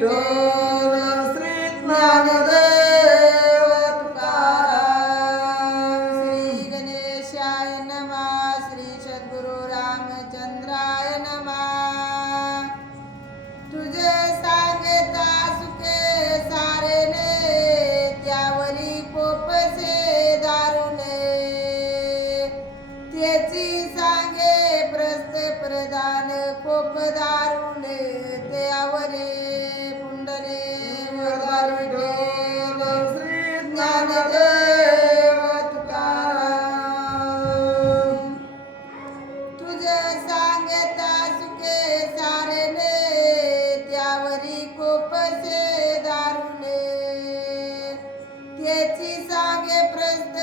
विठ्ठल श्री ज्ञानदेव तुकाराम. श्री गणेशाय नमः. श्री सद्गुरु रामचंद्राय नमः. तुझे सांगता सुखे सारेने, त्यावरी पोपसे दारुणे. त्याची सांगे प्रस्थ प्रधान पोप दारुणे. त्यावरी पुंडरे विठ्ठल श्री ज्ञानदेव तुकाराम. तुझे सांगता सुखे सारेने, त्यावरी कोपसे दारुणे. त्याची सांगे प्रस्थ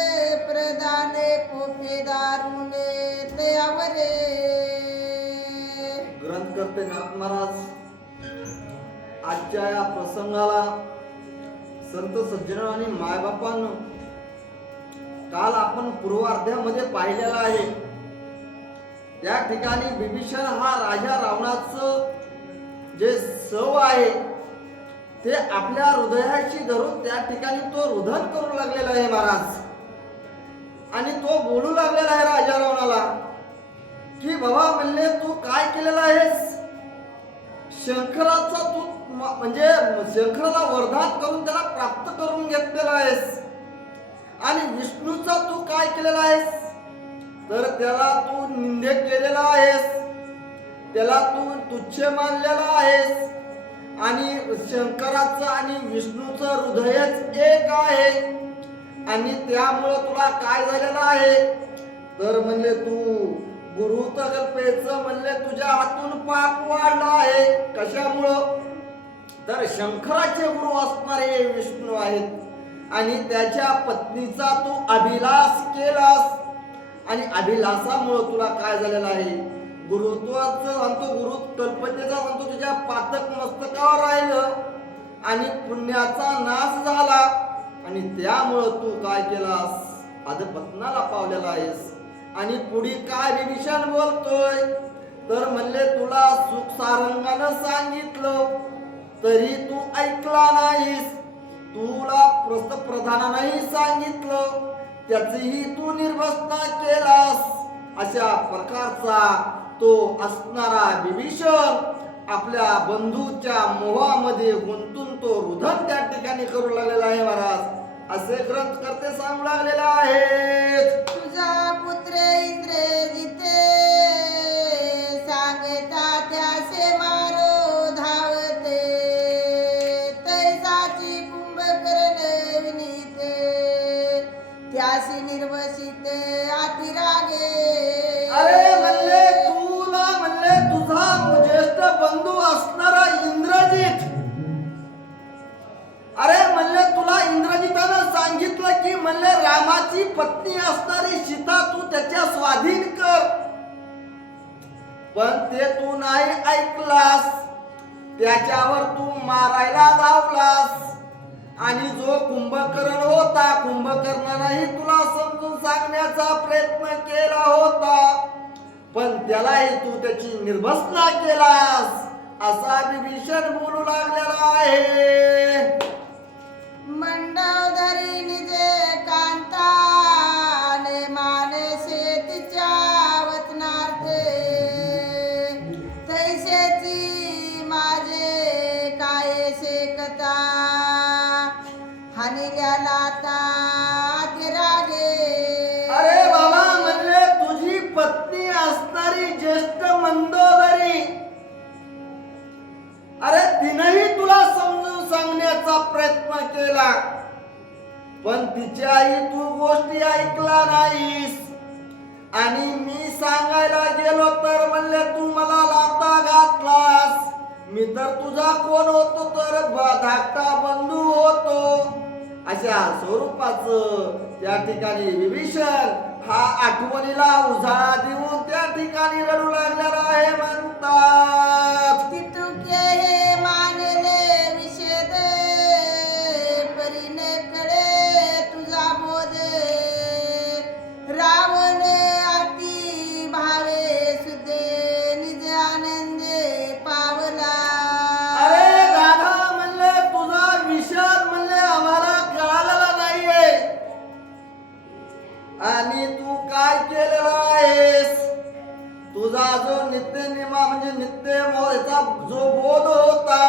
प्रधान पोपे दारुणे. त्यावरे ग्रंथकर्ते नाथ महाराज आजच्या या प्रसंगाला संत सज्जन आणि मायबापांनो, काल आपण पूर्वार्ध्यामध्ये पाहिलेला आहे. त्या ठिकाणी बिभीषण हा राजा रावणाचं जे सव आहे ते आपल्या हृदयाशी धरून त्या ठिकाणी तो रुदन करू लागलेला आहे महाराज. आणि तो बोलू लागलेला आहे राजा रावणाला की बाबा म्हणले तू काय केलेलं आहेस. शंकराचा तू म्हणजे शंकराला वरदान करून त्याला प्राप्त करून घेतलेला आहेस. आणि विष्णूचा तू काय केलेला आहेस, तर त्याला तू निंदे केलेला आहेस, त्याला तू तुच्छ मानलेला आहेस. आणि शंकराचं आणि विष्णूचं हृदयच एक आहे. आणि त्यामुळं तुला काय झालेलं आहे, तर म्हणले तू गुरुतकल्पेचं म्हणले तुझ्या हातून पाप वाढला आहे. कशामुळं, तर शंकराचे गुरु असणारे विष्णू आहेत. आणि त्याच्या पत्नीचा तू अभिलाष केलास. आणि अभिलाषामुळं तुला काय झालेलं आहे, गुरुत्वाचं सांगतो, गुरु कल्पतेचा सांगतो तुझ्या पातक मस्तकावर राहिलं आणि पुण्याचा नाश झाला. आणि त्यामुळं तू काय केलास, अधपतनाला पावलेला आहेस. आणि पुढे काय विभीषण बोलतोय, तर म्हणले तुला सुख सारंगानं सांगितलं तरी तू ऐकला नाहीस. तुला प्रधानानंही सांगितलं त्याचीही तू निर्वसना केलास. अशा प्रकारचा तो असणारा विभीषण आपल्या बंधूच्या मोहामध्ये गुंतून तो रुदन त्या ठिकाणी करू लागलेला आहे महाराज. असे ग्रंथकर्ते सांगू लागलेले आहेत. तुझा पुत्र इंद्रजिते, सांगता त्यासे मारो धावते. तैसाची कुंभकर्ण विनीते, त्यासी निर्वसित अतिरागे. अरे म्हणले तुला म्हणले तुझा ज्येष्ठ बंधू असणारा इंद्रजित, अरे म्हणले तुला इंद्रजितानं सांगितलं की म्हणले रामाची पत्नी असणारी सीता तू त्याच्या स्वाधीन कर. पण ते तू नाही ऐकलास, त्याच्यावर तू मारायला धावलास. आणि जो कुंभकर्ण होता, कुंभकर्णानेही तुला समजून सांगण्याचा प्रयत्न केला होता, पण त्यालाही तू त्याची निर्वसना केलास. असा विभीषण बोलू लागलेला आहे. मंडोदरी निजे कांताने, मानसे तिच्या वचनार्थे. तैसेची माझे कायसे कथा, हानिल्या लाता अतिरागे. अरे बाबा म्हणले तुझी पत्नी असणारी ज्येष्ठ मंदोदरी, अरे तिनेही तुला समजून सांगण्याचा प्रयत्न केला, पण तिच्याही तू गोष्टी ऐकला नाहीस. आणि मी सांगायला गेलो तर म्हणले तू मला लाता घातलास. मी तर तुझा कोण होतो, तर धाकटा बंधू होतो. अशा स्वरूपाचं त्या ठिकाणी विभीषण हा आठवणीला उजाळा देऊन त्या ठिकाणी रडू लागलेला आहे. म्हणतात तितुके हे मानले विषेद, परीने कडे तुझा बोध. रावण अति भावे सुदे, निज आनंदे पावला. अरे दादा तुझा जो नित्य नियमा म्हणजे नित्य याचा जो बोध होता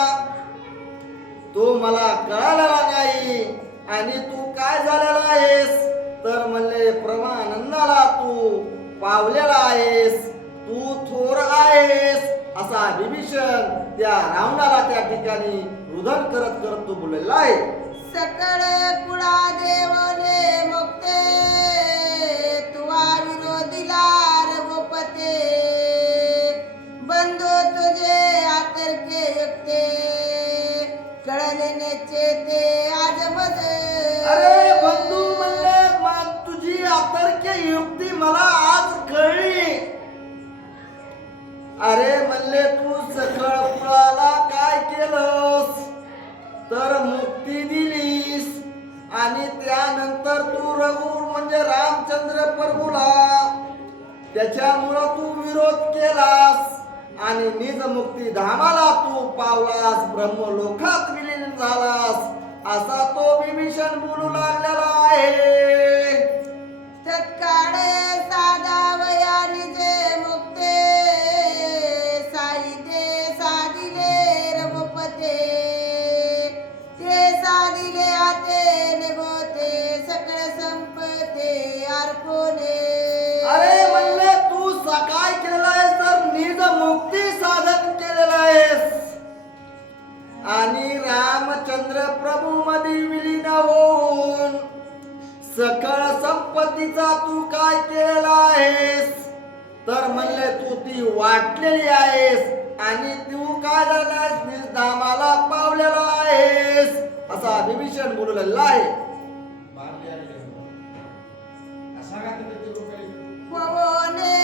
तो मला कळालेला नाही आणि तू काय झालेला आहेस तर म्हणले परमानंदाला तू पावलेला आहेस, तू थोर आहेस असा विभीषण त्या रावणाला त्या ठिकाणी रुदन करत करत तो बोललेला आहे. सकळ कुळा देवले मुक्ते तुवा विरोधीला रघुपते बंधू तुझे आतर्के युक्ते कळले नेचे आज मज. अरे बंधू म्हणले मग तुझी अतर्क्य युक्ती मला आज कळली. अरे म्हणले तू सकळ कुळाला काय केलंस तर मुक्ती दिलीस आणि त्यानंतर तू रघु म्हणजे रामचंद्र प्रभूला त्याच्यामुळं तू विरोध केलास आणि निज मुक्ती धामाला तू पावलास, ब्रह्मलोकात विलीन झालास असा तो विभीषण बोलू लागलेला आहे. तत्काळे साधावया निजे मुक्ते साईते साधिले रघुपते ते साधिले आते निगोते सकळ संपते अर्पणे. अरे म्हणले तू काय केलेलं आहेस तर निज मुक्ती साधन केलेलं आहेस आणि रामचंद्र प्रभू मध्ये विलीन होऊन सकळ संपत्तीचा तू काय केलेला आहेस तर म्हणले तू ती वाटलेली आहेस आणि तू काय झाला आहेस निर्धामाला पावलेला आहेस असा विभीषण बोललेला आहे. पवने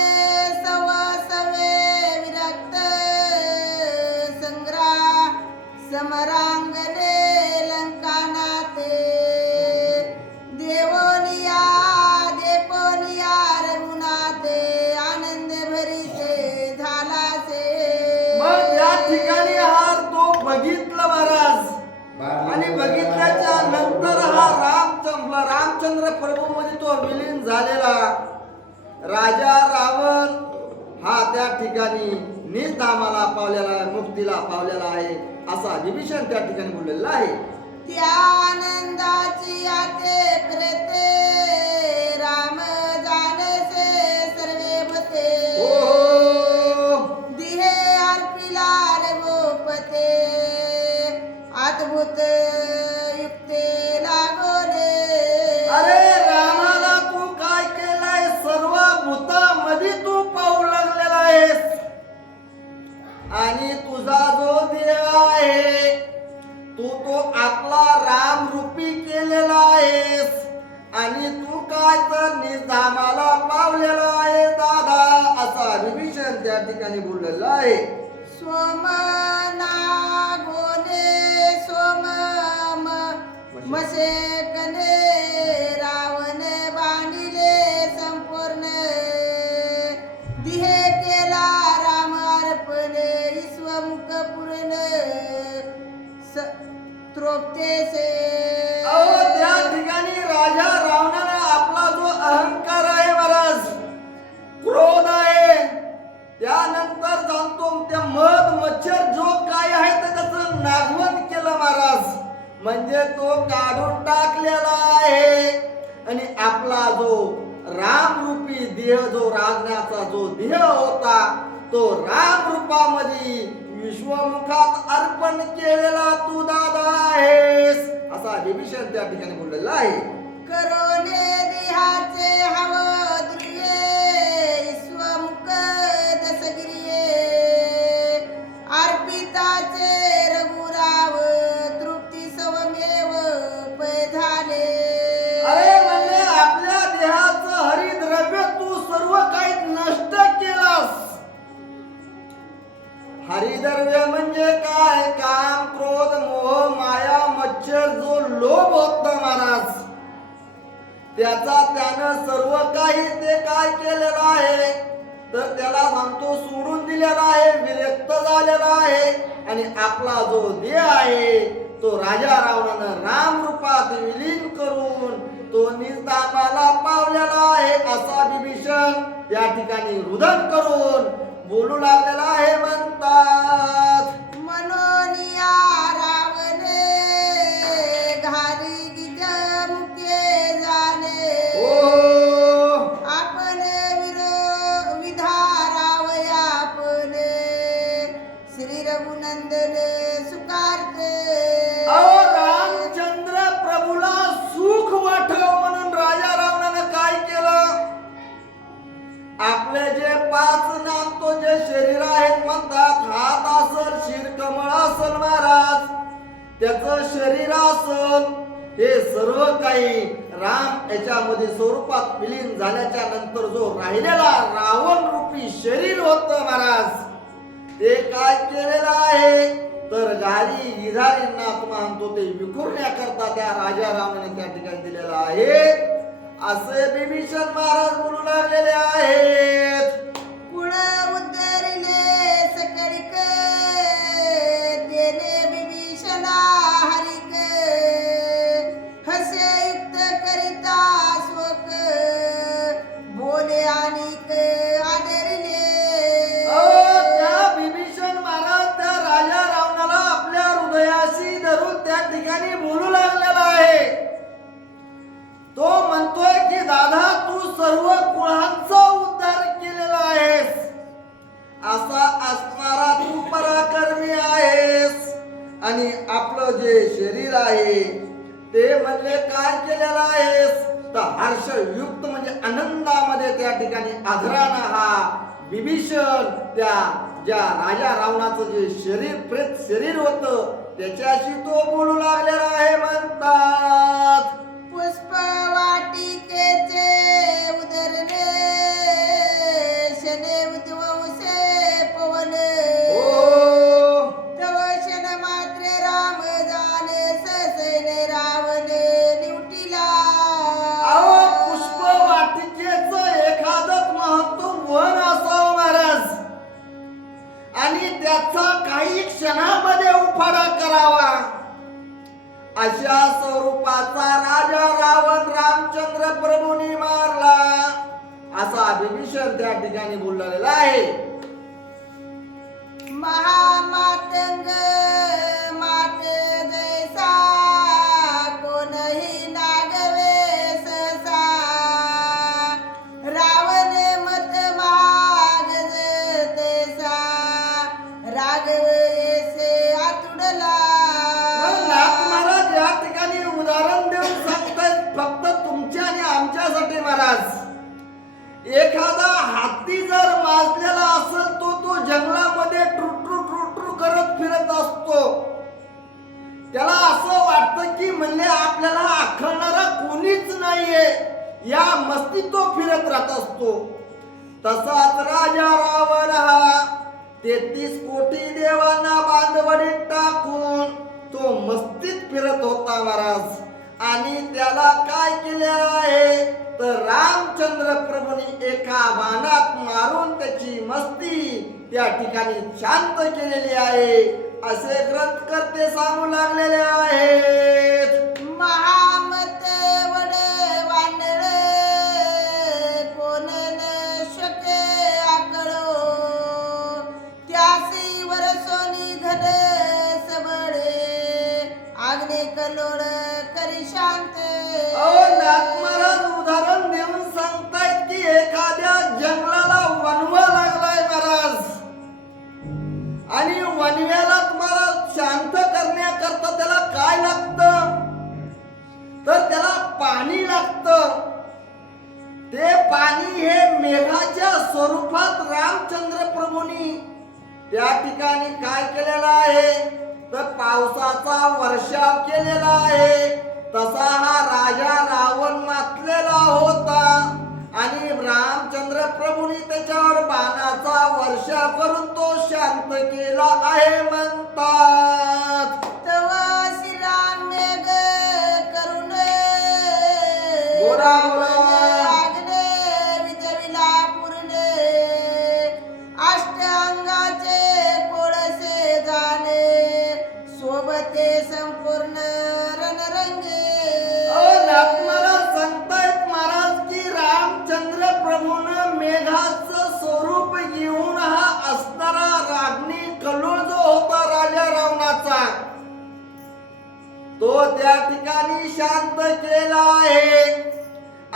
सवसवे विरक्त समरांगणे लंकानाथे देवोनिया देपोनिया रघुनाथे आनंद भरीते झालासे. मग या ठिकाणी हा तो बघितला महाराज आणि बघितल्याच्या नंतर हा रामचंद्र प्रभू मध्ये तो विलीन झालेला राजा रावण हा त्या ठिकाणी निजधामाला पावलेला आहे, मुक्तीला पावलेला आहे असा विभीषण त्या ठिकाणी बोललेला आहे. त्या आनंदाची आते प्रेते राम जानसे सर्वे भते दिहे अर्पिला रघुपते अद्भुत युक्ते लागोले. अरे रामाला तू काय केलाय सर्व भूतामध्ये तू पाहू लागलेला आहेस आणि तुझा जो देह आहे तू तो आपला राम रूपी केलेला आहेस आणि तू काय तर निजधामाला पावलेला आहे दादा असा विभीषण त्या ठिकाणी बोललेला आहे. सोमना गोने सोम मसे कने रावण बाणिले संपूर्ण दिहे केला राम अर्पणे ईश्वमुख पूर्ण तृप्तेसे. त्या ठिकाणी राजा रावणाला आपला जो अहंकार आहे महाराज, क्रोध आहे, त्यानंतर जाणतो त्या मध मच्छर जो काय आहे तर त्याचं नागवण केलं महाराज, म्हणजे तो काढून टाकलेला आहे आणि आपला जो राम रूपी देह जो राजण्याचा जो देह होता तो राम रूपामध्ये विश्वमुखात अर्पण केलेला तू दादा आहेस असा विभीषण त्या ठिकाणी बोललेला आहे. करोने देहाचे हव दुर्ये ईश्वमुख दसगिरिये अर्पिताचे रघुराव तृप्ती सवमेव पै झाले. अरे म्हणले आपल्या देहाचं हरिद्रव्य तू सर्व काही नष्ट केलास. हरिद्रव्य म्हणजे काय? काम क्रोध मोह माया मच्छर जो लोभ होता महाराज त्याचा त्यानं सर्व काही ते काय केलेलं आहे तर त्याला सांगतो सोडून दिलेला आहे, विरक्त झालेला आहे आणि आपला जो देह आहे तो राजा रावणानं राम रूपात विलीन करून तो निस्तापाला पावलेला आहे असा विभीषण या ठिकाणी रुदन करून बोलू लागलेला आहे. म्हणतात मनोनिया रावणे घाली गिज मुके जाणे ओ आपण विधारावया आपण श्री रघुनंदन सुकारते. अहो रामचंद्र प्रभूला सुख वाटावं म्हणून राजा रावणानं काय केलं? आपले जे 5 नामतो जे शरीर आहेत म्हणतात, हात असल, शिरकमळ असल महाराज, त्याचं शरीर असल, हे सर्व काही राम याच्यामध्ये स्वरूपात विलीन झाल्याच्या नंतर जो राहिलेला रावण रूपी शरीर होत महाराज, ते काय केलेलं आहे तर गाडी गिधारींना म्हणतो ते विखुरण्याकरता त्या राजा रावणाने त्या ठिकाणी दिलेला आहे असे विभीषण महाराज बोलू लागलेले आहेत. कुळ उद्धरिले सकळिक देणे विभीषणा हरिक हसे युक्त करिता शोक बोले अनिक आदरिले. त्या विभीषण महाराज त्या राजा रावणाला आपल्या हृदयाशी धरून त्या ठिकाणी बोलू लागलेला आहे. तो म्हणतोय की दादा तू सर्व कुळांचा उद्धार केलेला आहेस, असा असणारा तू पराक्रमी आहेस, आणि आपलं जे शरीर आहे ते म्हणले काय केलेलं आहेस तर हर्षयुक्त म्हणजे आनंदामध्ये त्या ठिकाणी आदरानं हा विभीषण त्या ज्या राजा रावणाचं जे शरीर प्रेत शरीर होतं त्याच्याशी तो बोलू लागलेला आहे. म्हणतात पुष्प वाटिकेचे उदरणे शने उद्वंसे पवने तव शन मात्र राम जाणे ससैने रावणे निवटिला. अहो पुष्प वाटिकेचं एखादं महत्व वन असावं महाराज, आणि त्याचा काही क्षणामध्ये उफाडा करावा, अशा स्वरूपाचा राजा रावण रामचंद्र प्रभूंनी मारला असा विभीषण त्या ठिकाणी बोललेला आहे. महामातंग मात जैसा कोणही नागवे सहसा रावणे मत माग तेसा राघव येसे आतुडला. महाराज या ठिकाणी उदाहरण देऊन सांगतायत फक्त तुमच्या आणि आमच्यासाठी महाराज. एखादा हाती जर माजलेला असेल तो जंगलामध्ये ट्रुट्रू करत फिरत असतो, त्याला असं वाटतं की म्हणले आपल्याला आखळणारा कोणीच नाहीये, या मस्तीत तो फिरत राहत असतो. तसाच राजा रावण हा 33 कोटी देवांना बांधवडीत टाकून तो मस्तीत फिरत होता महाराज, आणि त्याला काय केले आहे तर रामचंद्र प्रभूंनी एका बाणात मारून त्याची मस्ती त्या ठिकाणी शांत केलेली आहे असे ग्रंथकर्ते सांगू लागलेले आहेत. महामत वडे वानडे कोण न शके आकळो त्यासी वरसोनी घन सबळे आग्ने कलोळ करी शांत. महाराज उदाहरण देऊन सांगतायत की एखाद्या जंगलाला वनवा लागलाय महाराज, आणि वनव्याला तुम्हाला शांत करण्याकरता त्याला काय लागतं तर त्याला पाणी लागतं. ते पाणी हे मेघाच्या स्वरूपात रामचंद्र प्रभूंनी त्या ठिकाणी काय केलेला आहे तर पावसाचा वर्षाव केलेला आहे. तसा हा राजा रावण मातलेला होता, आणि रामचंद्र प्रभूंनी त्याच्यावर बाणाचा वर्षाव करून तो शांत केला आहे. म्हणतात तवा श्रीराम मेघ करुण बोला बोला आग्ने विजविला पूर्णे अष्टांगाचे कोळसे जाणे सोबते संपूर्ण रणरंगे. मला त्या ठिकाणी शांत केला आहे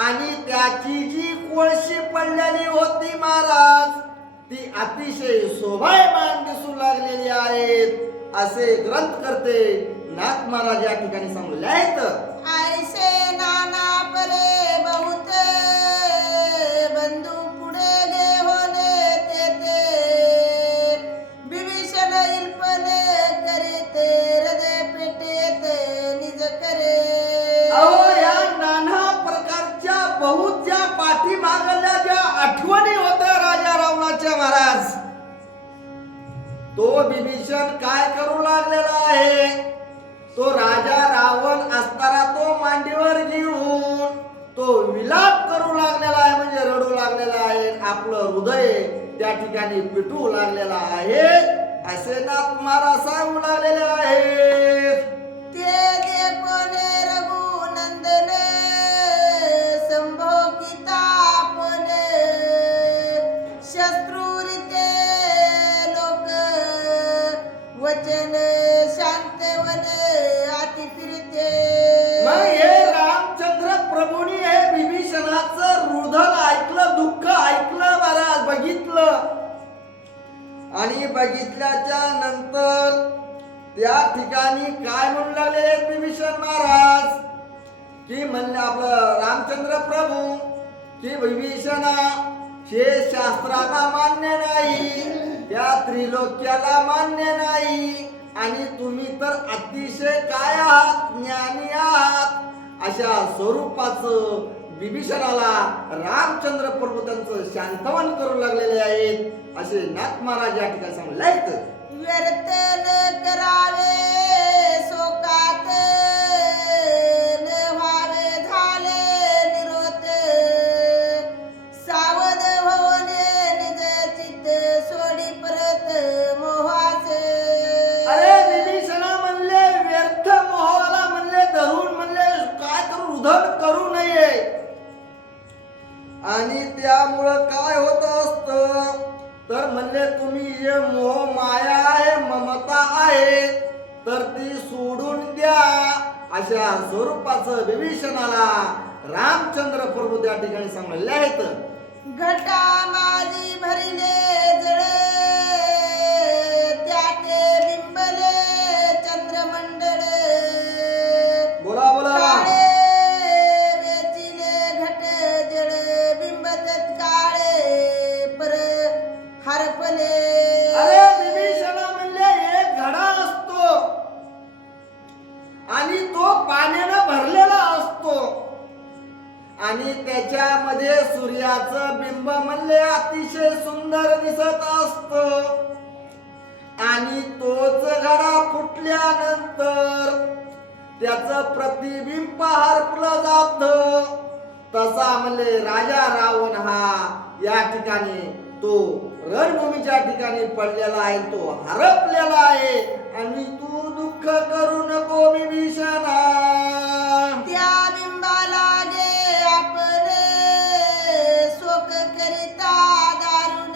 आणि त्याची जी कोळशी पडलेली होती महाराज ती अतिशय शोभायमान दिसू लागलेली आहेत असे ग्रंथकर्ते नाथ महाराज या ठिकाणी सांगले आहेत. ऐसे नाना परे बहुत बंधू पुढे गे होने तेथे विभीषण इल्पने करीते हृदय पेटेत निज करे. अहो या नाना प्रकारच्या बहुत ज्या पाठीमागल्या ज्या आठवणी होत्या राजा रावणाच्या महाराज तो विभीषण काय करू लागलेला आहे. तो राजा रावण असताना तो मांडीवर घेऊन तो विलाप करू लागलेला आहे म्हणजे रडू लागलेला आहे. आपलं हृदय त्या ठिकाणी पिटू लागलेला आहे असे नाथ महाराज सांगू लागलेले आहेत. ते देखोने रघुनंदन संभोगिता आपले शत्रुरिते लोक वचन शांतवन अति फिरते. मग हे रामचंद्र प्रभूंनी हे विभीषणाचं रुदन ऐकलं दुःख ऐकलं महाराज बघितलं आणि बघितल्याच्या नंतर त्या ठिकाणी काय म्हणू लागले विभीषण महाराज की म्हणले आपलं रामचंद्र प्रभू की विभीषणा हे शास्त्राला मान्य नाही या त्रिलोक्याला मान्य नाही आणि तुम्ही तर अतिशय काय आहात ज्ञानी आहात अशा स्वरूपाचं विभीषणाला रामचंद्र प्रभू त्यांचं शांतवन करू लागलेले आहेत असे नाथ महाराज या ठिकाणी सांगले आहेत. व्यर्थ न करावे शोकात न व्हावे झाले निरोध सावध होणे निज चित्त सोडी परत मोहाचे. अरे विभीषणा म्हणले व्यर्थ मोहाला म्हणले धरून म्हणले काय करू रुदन करू नये आणि त्यामुळं काय होत असत तर म्हणले तुम्ही जे मोह माया आहे ममता आहे तर ती सोडून द्या अशा स्वरूपाचं विभीषणाला रामचंद्र प्रभू त्या ठिकाणी सांगलेले आहेत. घटा माझी भरिले जळ त्याते बिंबले चंद्रमंडळ बोला बोला काळे वेचिले घट जळ बिंबत काळे पर हरपले. अरे विभीषणा म्हणले एक घडा असतो आणि तो पाण्यानं भरलेला असतो आणि त्याच्यामध्ये सूर्याचं बिंब म्हणले अतिशय सुंदर दिसत असत आणि तोच घडा फुटल्यानंतर त्याचं प्रतिबिंब हरपलं जात. तसा म्हणले राजा रावण हा या ठिकाणी तो रणभूमीच्या ठिकाणी पडलेला आहे तो हरपलेला आहे आणि तू दुःख करू नको विभीषणा. त्या बिंबाला गे आपण शोक करिता दारुण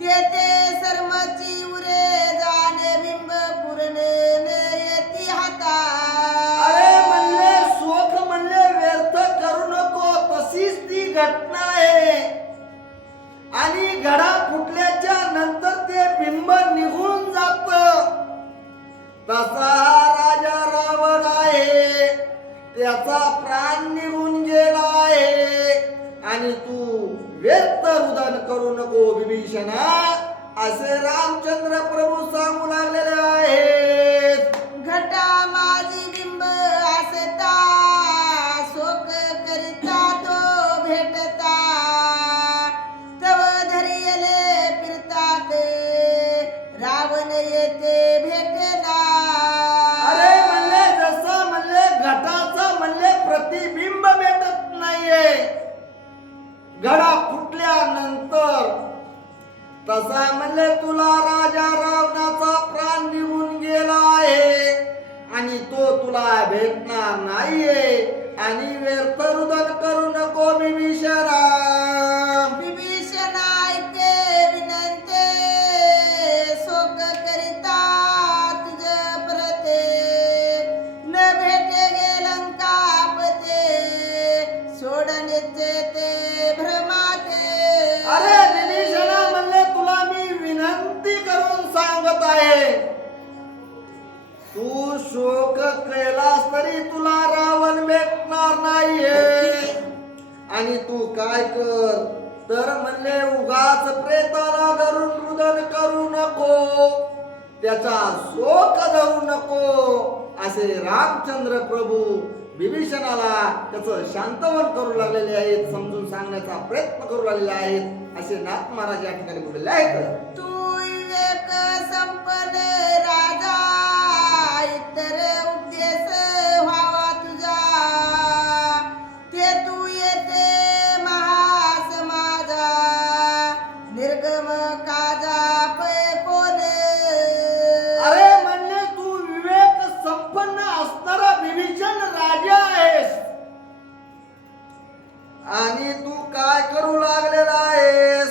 तेथे सर्मची उरे जाणे बिंब पूर्ण येती हाता. अरे म्हणले शोक म्हणले व्यर्थ करू नको तशीच ती घटना आहे आणि घडा फुटल्याच्या नंतर ते बिंब निघून जात. तसा हा राजा रावण आहे त्याचा प्राण निघून गेला आहे आणि तू व्यर्थ रुदन करू नको विभीषणा असे रामचंद्र प्रभू सांगू लागलेले आहेत. घटा माझी बिंब असता शोक करिता तो भेटता तव धरियले फिरतात रावण येते भेटला. अरे म्हणले जसं म्हणले घटाचं म्हणले प्रतिबिंब भेटत नाहीये घडा फुटल्यानंतर तसा म्हणले तुला राजा रावणाचा प्राण निघून गेला आहे आणि तो तुला भेटणार नाहीये आणि व्यर्थ रुदन करू नको विभीषणा. विभीषण ऐके विनंते शोक करिता तुझ परते आहे. तू शोक केलास तरी तुला रावण भेटणार नाहीये. आणि तू काय कर तर म्हणले उगाच प्रेताला धरून रुदन करू नको, त्याचा शोक धरू नको, असे रामचंद्र प्रभू विभीषणाला त्याचं शांतवन करू लागलेले आहेत, समजून सांगण्याचा प्रयत्न करू लागलेले आहेत, असे नाथ महाराज या ठिकाणी बोललेले आहेत. तू विवेक संपन्न राजा, इतर उपदेश व्हावा तुझा, ते तू येते महासमाजा, निर्गम काजा पै कोणे. अरे म्हणले तू विवेक संपन्न असणारा विभीषण राजा आहेस आणि तू काय करू लागलेला आहेस.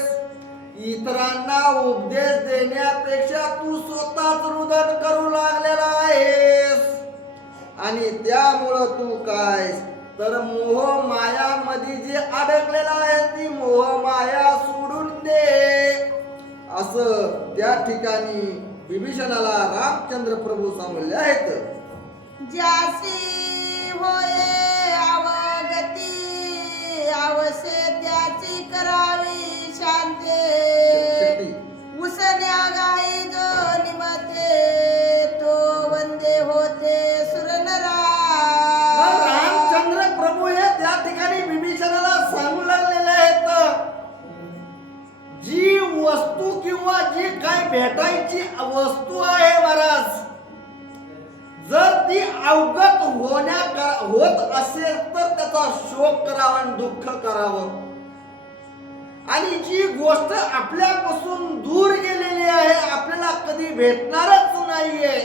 इतरांना उपदेश देण्यापेक्षा तू स्वतःच रुदन करू लागलेला आहेस. आणि त्यामुळं तू काय तर मोह माया मध्ये जे अडकलेला आहे ती मोह माया सोडून दे, असं त्या ठिकाणी विभीषणाला रामचंद्र प्रभू सांगले आहेत. ज्यासी होय अवगती, अवश्य त्याची करावी शांती, उसन्या गाई जो निमते, तो वंदे होते सुरनरा. रामचंद्र प्रभू हे त्या ठिकाणी विभीषणाला सांगू लागलेले आहेत, जी वस्तू किंवा जी काय भेटायची वस्तू आहे महाराज, जर ती अवगत होत असेल तर त्याचा शोक करावा आणि दुःख करावं. आणि जी गोष्ट आपल्यापासून दूर गेलेली आहे, आपल्याला कधी भेटणारच नाहीये,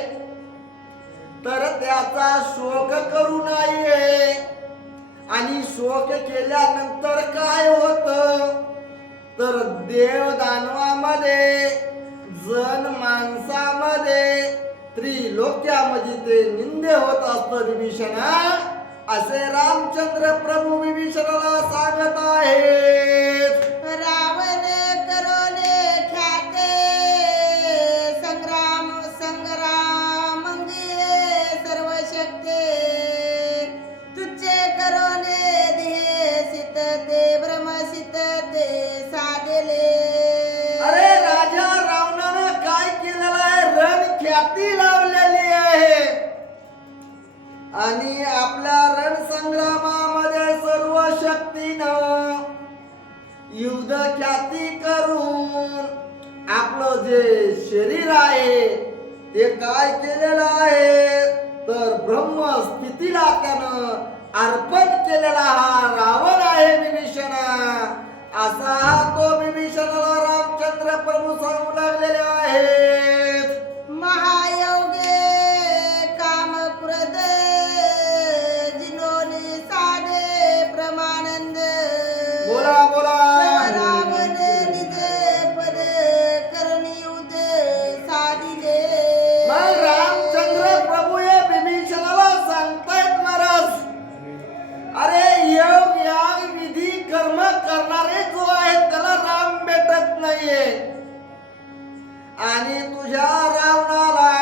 तर त्याचा शोक करू नये. आणि शोक केल्यानंतर काय होत तर देव दानवामध्ये, जन माणसामध्ये, त्रिलोक्यामध्ये ते निंदे होत असत विभीषणा, असे रामचंद्र प्रभू विभीषणाला सांगत आहेत. रावण करोने ख्याते, संग्राम संग्रामंगी सर्व शक्ते, तुझे करोने ध्येय सित ते भ्रमसित ते साधले. अरे राजा रावणानं काय केलेलं आहे, रण ख्याती लावलेली आहे आणि आपल्या रणसंग्रामामध्ये सर्व शक्तीनं युद्ध ख्याती करून आपलं जे शरीर आहे ते काय केलेलं आहे तर ब्रह्म स्थितीला त्यानं अर्पण केलेला हा रावण आहे विभीषणा. असा हा तो विभीषणाला रामचंद्र प्रभू सांगू लागलेले आहेत. महायोगे काम क्रोध जिनोनी साधे प्रमानंद, बोला बोला. रावण निजे पद करणी उदे साधिले. मग रामचंद्र प्रभू हे विभीषणाला सांगतायत महाराज, अरे योग याग विधी कर्म करणारे जो आहे त्याला राम भेटत नाहीये. आणि तुझ्या रावणाला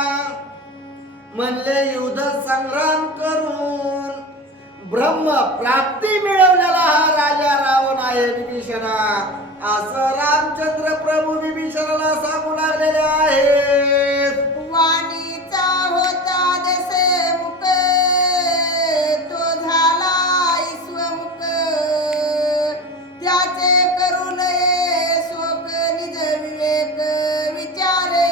म्हणले युद्ध संग्राम करून ब्रह्म प्राप्ती मिळवलेला हा राजा रावण आहे विभीषणा, असं रामचंद्र प्रभू विभीषणाला सांगू लागलेले आहेत. वाणीचा होता जसे मुख, तो झाला ईश्वमुख, त्याचे करू नये शोक निज विवेक विचारे.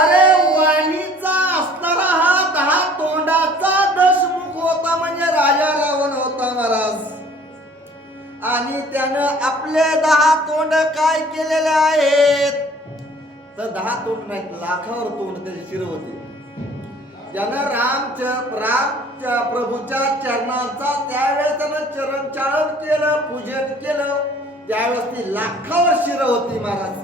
अरे वाणीचा असणारा हा 10 तोंडाचा दशमुख होता, म्हणजे राजा रावण होता महाराज. आणि त्यानं आपले 10 तोंड काय केलेले आहेत तर 10 तोंड नाहीत, लाखावर तोंड त्याची शिर होती. त्यानं रामच्या प्रभूच्या चरणाचा त्यावेळेस त्यानं चरणचाळन केलं, पूजन केलं, त्यावेळेस ती लाखावर शिर होती महाराज.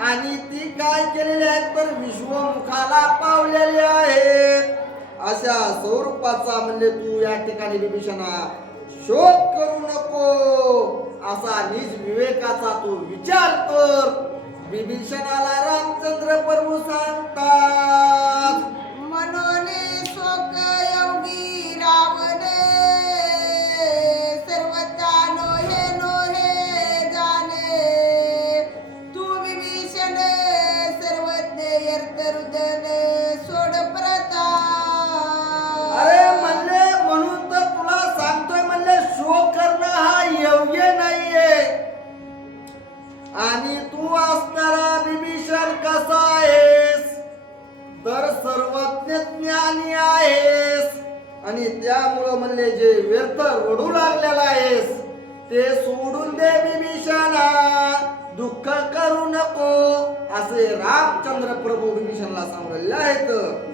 आणि ती काय केलेली आहेत तर विश्वमुखाला पावलेली आहेत. अशा स्वरूपाचा म्हणजे तू या ठिकाणी विभीषणा शोक करू नको, असा निज विवेकाचा तू विचार कर. विभीषणाला रामचंद्र रामचंद्र प्रभू सांगतात. मनोने शोक योगी रावणे सर्वता नोहे नोहे जाणे तू विभीषण सर्वज्ञ यर्तरुदन सोड प्रता. अरे म्हणले म्हणून तर तुला सांगतोय, म्हणले शोक करणं हा योग्य नाहीये. आणि तू असणारा विभीषण कसा आहेस तर सर्वज्ञ ज्ञानी आहेस. आणि त्यामुळं म्हणले जे व्यर्थ रडू लागलेला आहेस ते सोडून दे विभीषणा, दुःख करू नको असे रामचंद्र प्रभू विभीषणला सांगितले आहेत.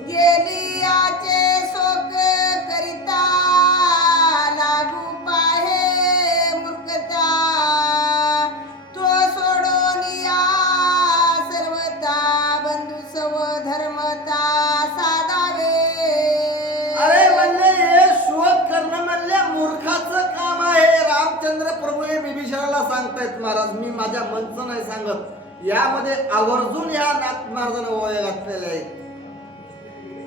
गेली आचे शोक करिता लागू पाहे मूर्खता तो सोडून या सर्वता बंधू सव धर्मता साधावे. अरे म्हणले हे शोक करणं म्हणले मूर्खाचं काम आहे. रामचंद्र प्रभू हे विभीषणाला सांगतायत महाराज, मी माझ्या मनचं नाही सांगत. यामध्ये आवर्जून या महाराजांना ओळ घातलेले आहेत.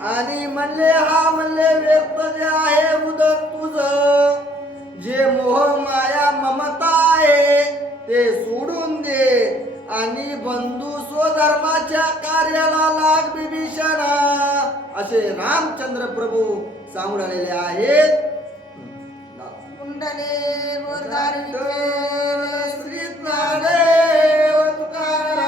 आणि म्हणले हा म्हणले व्यर्थ जे आहे उदक तुझं, जे मोह माया ममता आहे ते सोडून दे आणि बंधू स्वधर्माच्या कार्याला लाग विभीषणा असे रामचंद्र प्रभू सांगून आलेले आहेत. कुंडले गोरधार श्री ज्ञानदेव तुकाराम.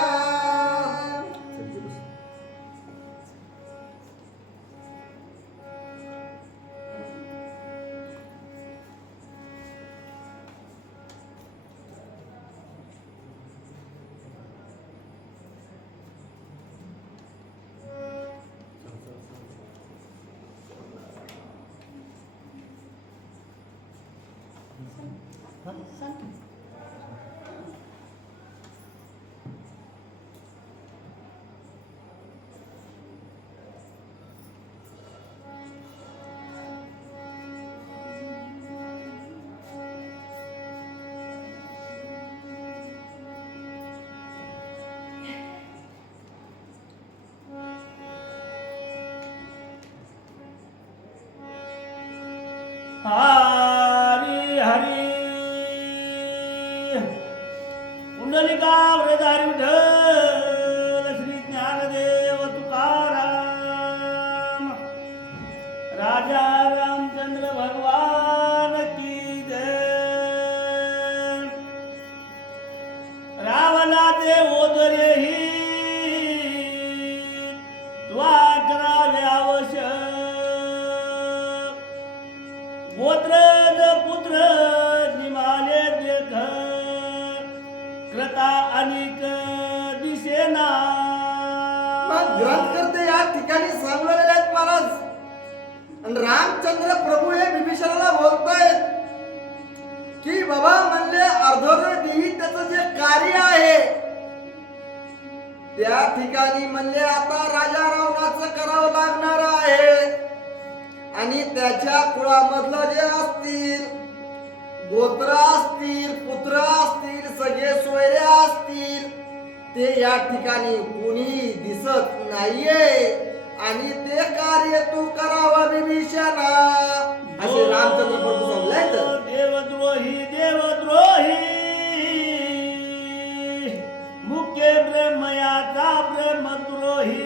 हरी हरी पुंडलिका वरदारी विठ्ठल श्री ज्ञानदेव तुकाराम. राजा रामचंद्र भगवान की जय. रावणाचे ओझरे ही तुला करावे आवश्यक. गोत्र पुत्र निमाले देख कृता अनेक दिसेना. मग ग्रंथकर्ते या ठिकाणी सांगलेले आहेत महाराज. आणि रामचंद्र प्रभू हे विभीषणाला बोलतायत की बाबा म्हणले अर्धोरही त्याचं जे कार्य आहे त्या ठिकाणी म्हणले आता राजा रावणाचं करावं लागणार आहे. आणि त्याच्या कुळामधलं जे असतील गोत्र असतील पुत्र असतील सगळे सोयरे असतील ते या ठिकाणी कुणी दिसत नाहीये. आणि ते कार्य तू करावं विभीषणा असे रामचंद्र प्रभू सांगलाय. देवद्रोही देवद्रोही मुख्य ब्रह्मयाचा ब्रह्मद्रोही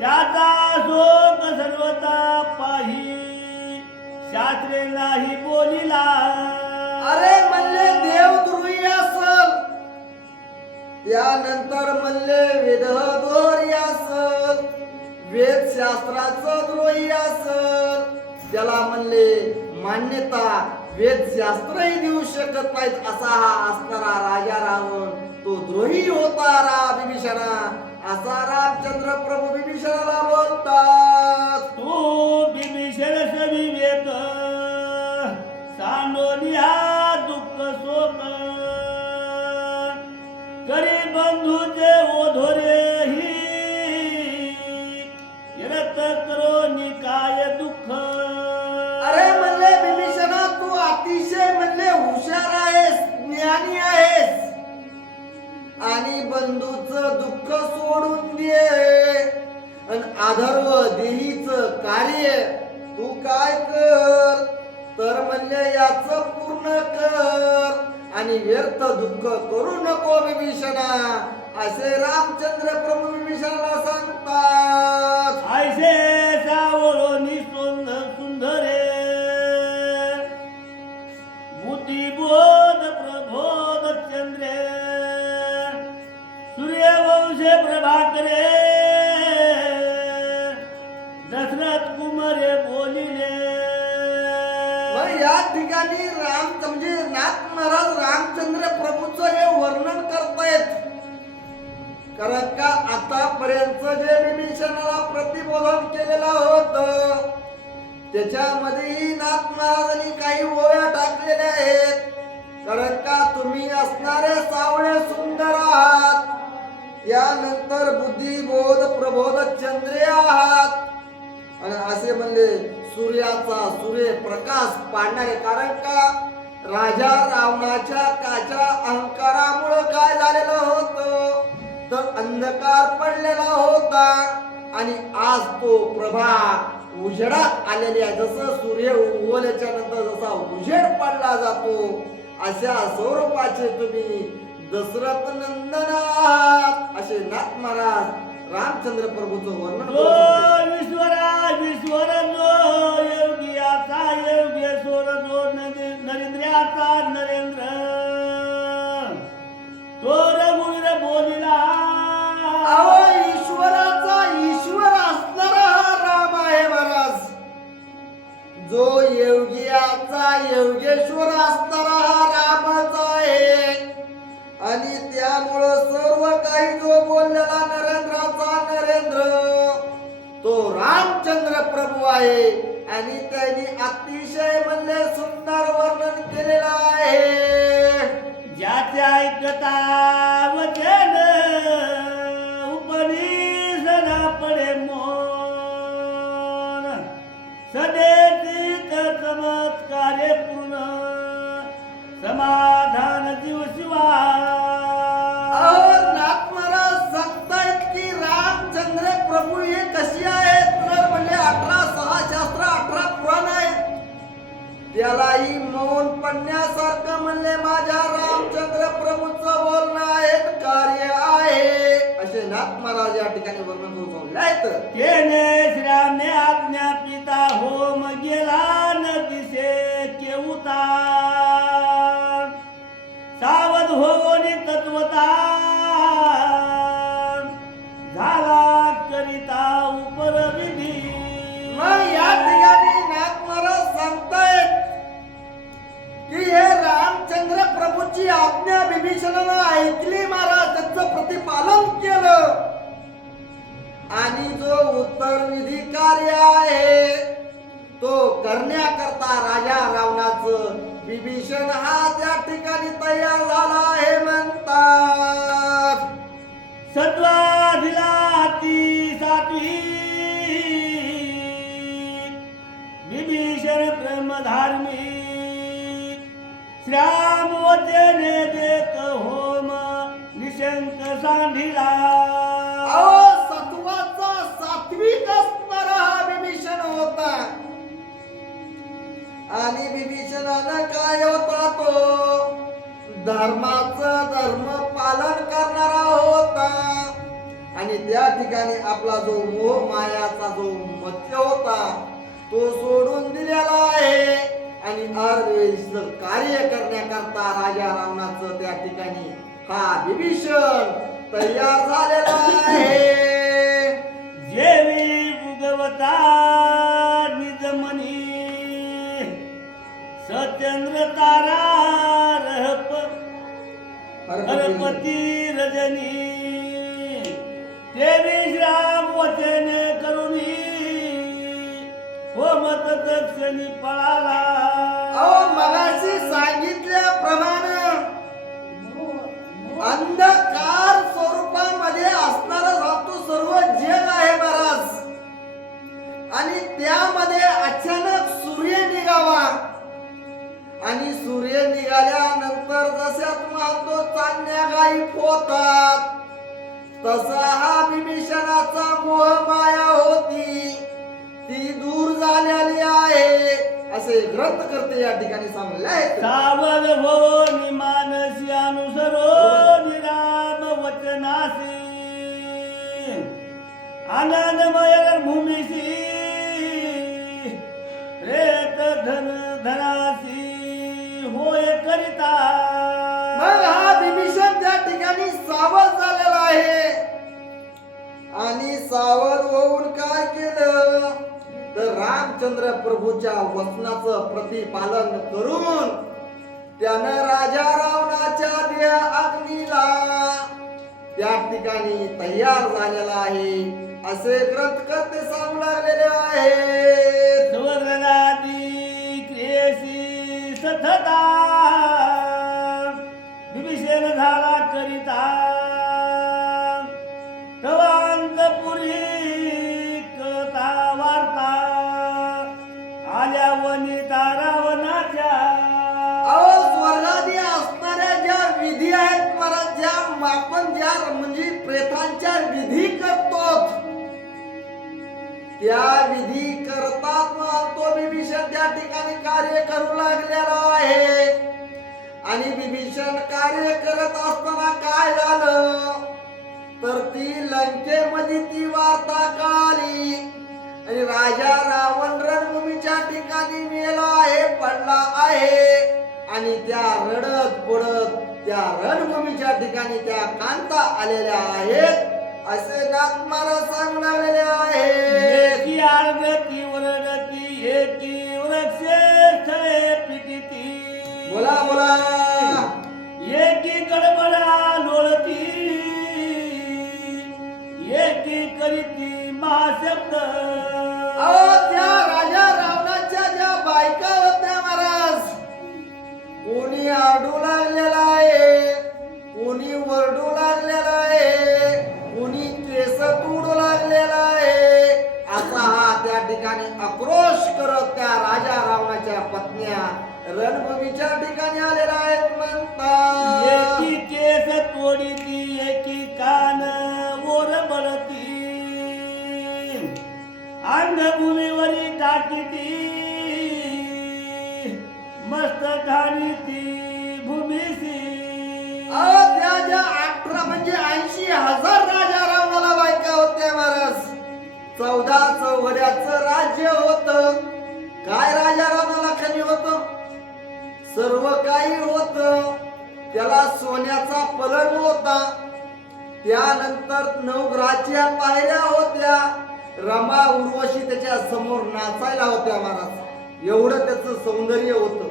त्याचा शोक सर्वता पाही शास्त्रे नाही बोलिला. अरे म्हणले देवद्रोही असल, त्यानंतर म्हणले वेदद्रोही असल, वेदशास्त्राचं द्रोही असल, त्याला म्हणले मान्यता वेदशास्त्रही देऊ शकत नाहीत असा हा असणारा राजा रावण तो द्रोही होता विभीषणा असा रामचंद्र प्रभू विभीषणाला बोलतात. तू विभीषण विवेक सांडोलिया दुःख शोक करी बंधूचे ओधोरे ही रत करो निकाय दुःख. अरे म्हणले विभीषणा तू अतिशय म्हणले हुशार आहेस, ज्ञानी आहेस आणि बंधूचं दुःख सोडून दे आणि अधर्व देहीचं कार्य तू काय कर तर म्हणले याच पूर्ण कर आणि व्यर्थ दुःख करू नको विभीषणा असे रामचंद्र प्रभू विभीषणाला सांगतात. ऐसे सावळोनी सुंदरे बुद्धिबोध प्रबोध चंद्रे सूर्यवंशे प्रभाकरे दशरथ कुमारे बोलिले. मग या ठिकाणी म्हणजे नाथ महाराज रामचंद्र प्रभूचं हे वर्णन करतायत. कारण का आतापर्यंत जे विभीषणाला प्रतिबोधन केलेलं होतं त्याच्यामध्येही नाथ महाराजांनी काही ओव्या टाकलेल्या आहेत. कारण का तुम्ही असणारे सावळे सुंदर आहात यानंतर बुद्धिबोध प्रबोध चंद्रे आहात आणि असे म्हणले सूर्य प्रकाश पाडणारे. कारण का राजा रावणाच्या काच्या अहंकारामुळे काय झालेलं होतं तर अंधकार पडलेला होता आणि आज तो प्रभा उजेडात आलेली आहे. जसं सूर्य उगवल्याच्या नंतर जसा उजेड पडला जातो अशा स्वरूपाचे तुम्ही दशरथ नंदन आहात असे नाथ महाराज रामचंद्र प्रभूचं वर्णन जो करतात. विश्वर जो योग्याचा योगेश्वर जो नरेंद्राचा नरेंद्र तो रघुवीर बोलिला. अहो ईश्वराचा ईश्वर असणारा हा राम आहे महाराज. जो योगियाचा योगेश्वर असणारा हा रामच आहे आणि त्यामुळं सर्व काही जो बोललेला नरेंद्राचा नरेंद्र तो रामचंद्र प्रभू आहे आणि त्यांनी अतिशय म्हणले सुंदर वर्णन केलेलं आहे. ज्याचे ऐकता वचन उपनिषदा पडे मोन सदेचित चमत्कारे पूर्ण समाधान जीव शिवा. नाथ महाराज सांगतायत की रामचंद्र प्रभू हे कशी आहेत तर म्हणजे 18 शास्त्र 18 पुराण आहेत त्यालाही मौन पडण्यासारखं म्हणले माझ्या रामचंद्र प्रभूचं बोलणं आहे कार्य आहे असे नाथ महाराज या ठिकाणी वर्णन करून सांगले आहेत. केने श्रामने आज्ञा पिता होम गेला न दिसे केऊता सावध होनी तत्वता झाला करिता उपरविधी. मग या ठिकाणी नाथ महाराज सांगतायत की हे रामचंद्र प्रभूची आज्ञा विभीषणानं ऐकली महाराज त्याचं प्रतिपालन केलं आणि जो उत्तरविधी कार्य आहे तो करण्याकरता राजा रावणाचं विभीषण हा त्या ठिकाणी तयार झाला आहे म्हणतात. सत्वाधिला ती सात्वी विभीषण ब्रह्मधार्मिक श्राम वचने देत होम निशंक सांढिला. अहो सत्वाचा सात्विक असणारा हा विभीषण होता आणि विभीषणानं काय होता तो धर्माचं धर्म पालन करणारा होता आणि त्या ठिकाणी आपला जो मोह मायाचा जो मत्स्य होता तो सोडून दिलेला आहे आणि अर्धवेळीचं कार्य करण्याकरता राजा रावणाचं त्या ठिकाणी हा विभीषण तयार झालेला आहे. जेवी उगवता निजमनी सचंद्र तारा हरपती रजनी देवी श्राम वचने करुणी होमत दक्षिणी पळाला. अहो मगाशी सांगितल्याप्रमाणे अंधकार स्वरूपामध्ये असणारा धातू सर्व जग आहे महाराज आणि त्यामध्ये अचानक सूर्य निघावा आणि सूर्य निघाल्यानंतर जसे आपण म्हणतो चांदण्या गायब होतात, तसा हा बिभीषणाचा मोह माया होती ती दूर झालेली आहे असे ग्रंथकर्ते या ठिकाणी सांगले आहेत. सावध हो निमानसी अनुसरो निराम वचनासी आनंदमय भूमिसी प्रेत धन धनासी होय करिता. मग हा बिभीषण त्या ठिकाणी सावध झालेला आहे आणि सावध होऊन काय केलं तर रामचंद्र प्रभूच्या वचनाचं प्रतिपालन करून त्यानं राजा रावणाच्या देह अग्नीला त्या ठिकाणी तयार झालेला आहे असे ग्रंथकर्ते सांगू लागलेले आहेत. स्वर्गादी क्रियेसी सतता विभीषण झाला करिता तवांतपुरी कथा वार्ता आल्या वनिता रावणाच्या. अहो स्वर्गादी असणाऱ्या ज्या विधी आहेत महाराज, ज्या आपण ज्या म्हणजे प्रेतांच्या विधी करतो त्या विधी करतात तो बिभीषण त्या ठिकाणी कार्य करू लागलेला आहे. आणि बिभीषण कार्य करत असताना काय झालं तर ती लंकेमध्ये ती वार्ता कळाली आणि राजा रावण रणभूमीच्या ठिकाणी मेला आहे, पडला आहे आणि त्या रडत पडत त्या रणभूमीच्या ठिकाणी त्या कांता आलेल्या आहेत असे नाथ महाराज सांगू लागलेले आहेत. एकी आरगती वरडती एकी वृक्षे स्थळे पिटिती. बोला बोला. एकी गडबडा लोळती एकी करीती महाशब्द. अहो त्या राजा रावणाच्या ज्या बायका होत्या महाराज, कोणी आरडू लागलेला आहे, कोणी वरडू लागलेला आहे, कोणी केस तोडू लागलेला आहे असा हा त्या ठिकाणी आक्रोश करत त्या राजा रावणाच्या पत्न्या रणभूमीच्या ठिकाणी आलेल्या आहेत म्हणतात. एकी केस तोडीती एकी कान वर बळती अंगभूमीवरी टाकीती मस्त घालीती भूमीसी. अहो त्या ज्या 18 म्हणजे 80,000 राजा रावणाला बायका होत्या महाराज. 14 चौघड्याचं राज्य होत. काय राजा रावणाला कमी होत, सर्व काही होत. त्याला सोन्याचा पलंग होता, त्यानंतर 9 ग्रहाच्या पायऱ्या होत्या, रमा उर्वशी त्याच्या समोर नाचायला होत्या महाराज. एवढं त्याचं सौंदर्य होतं.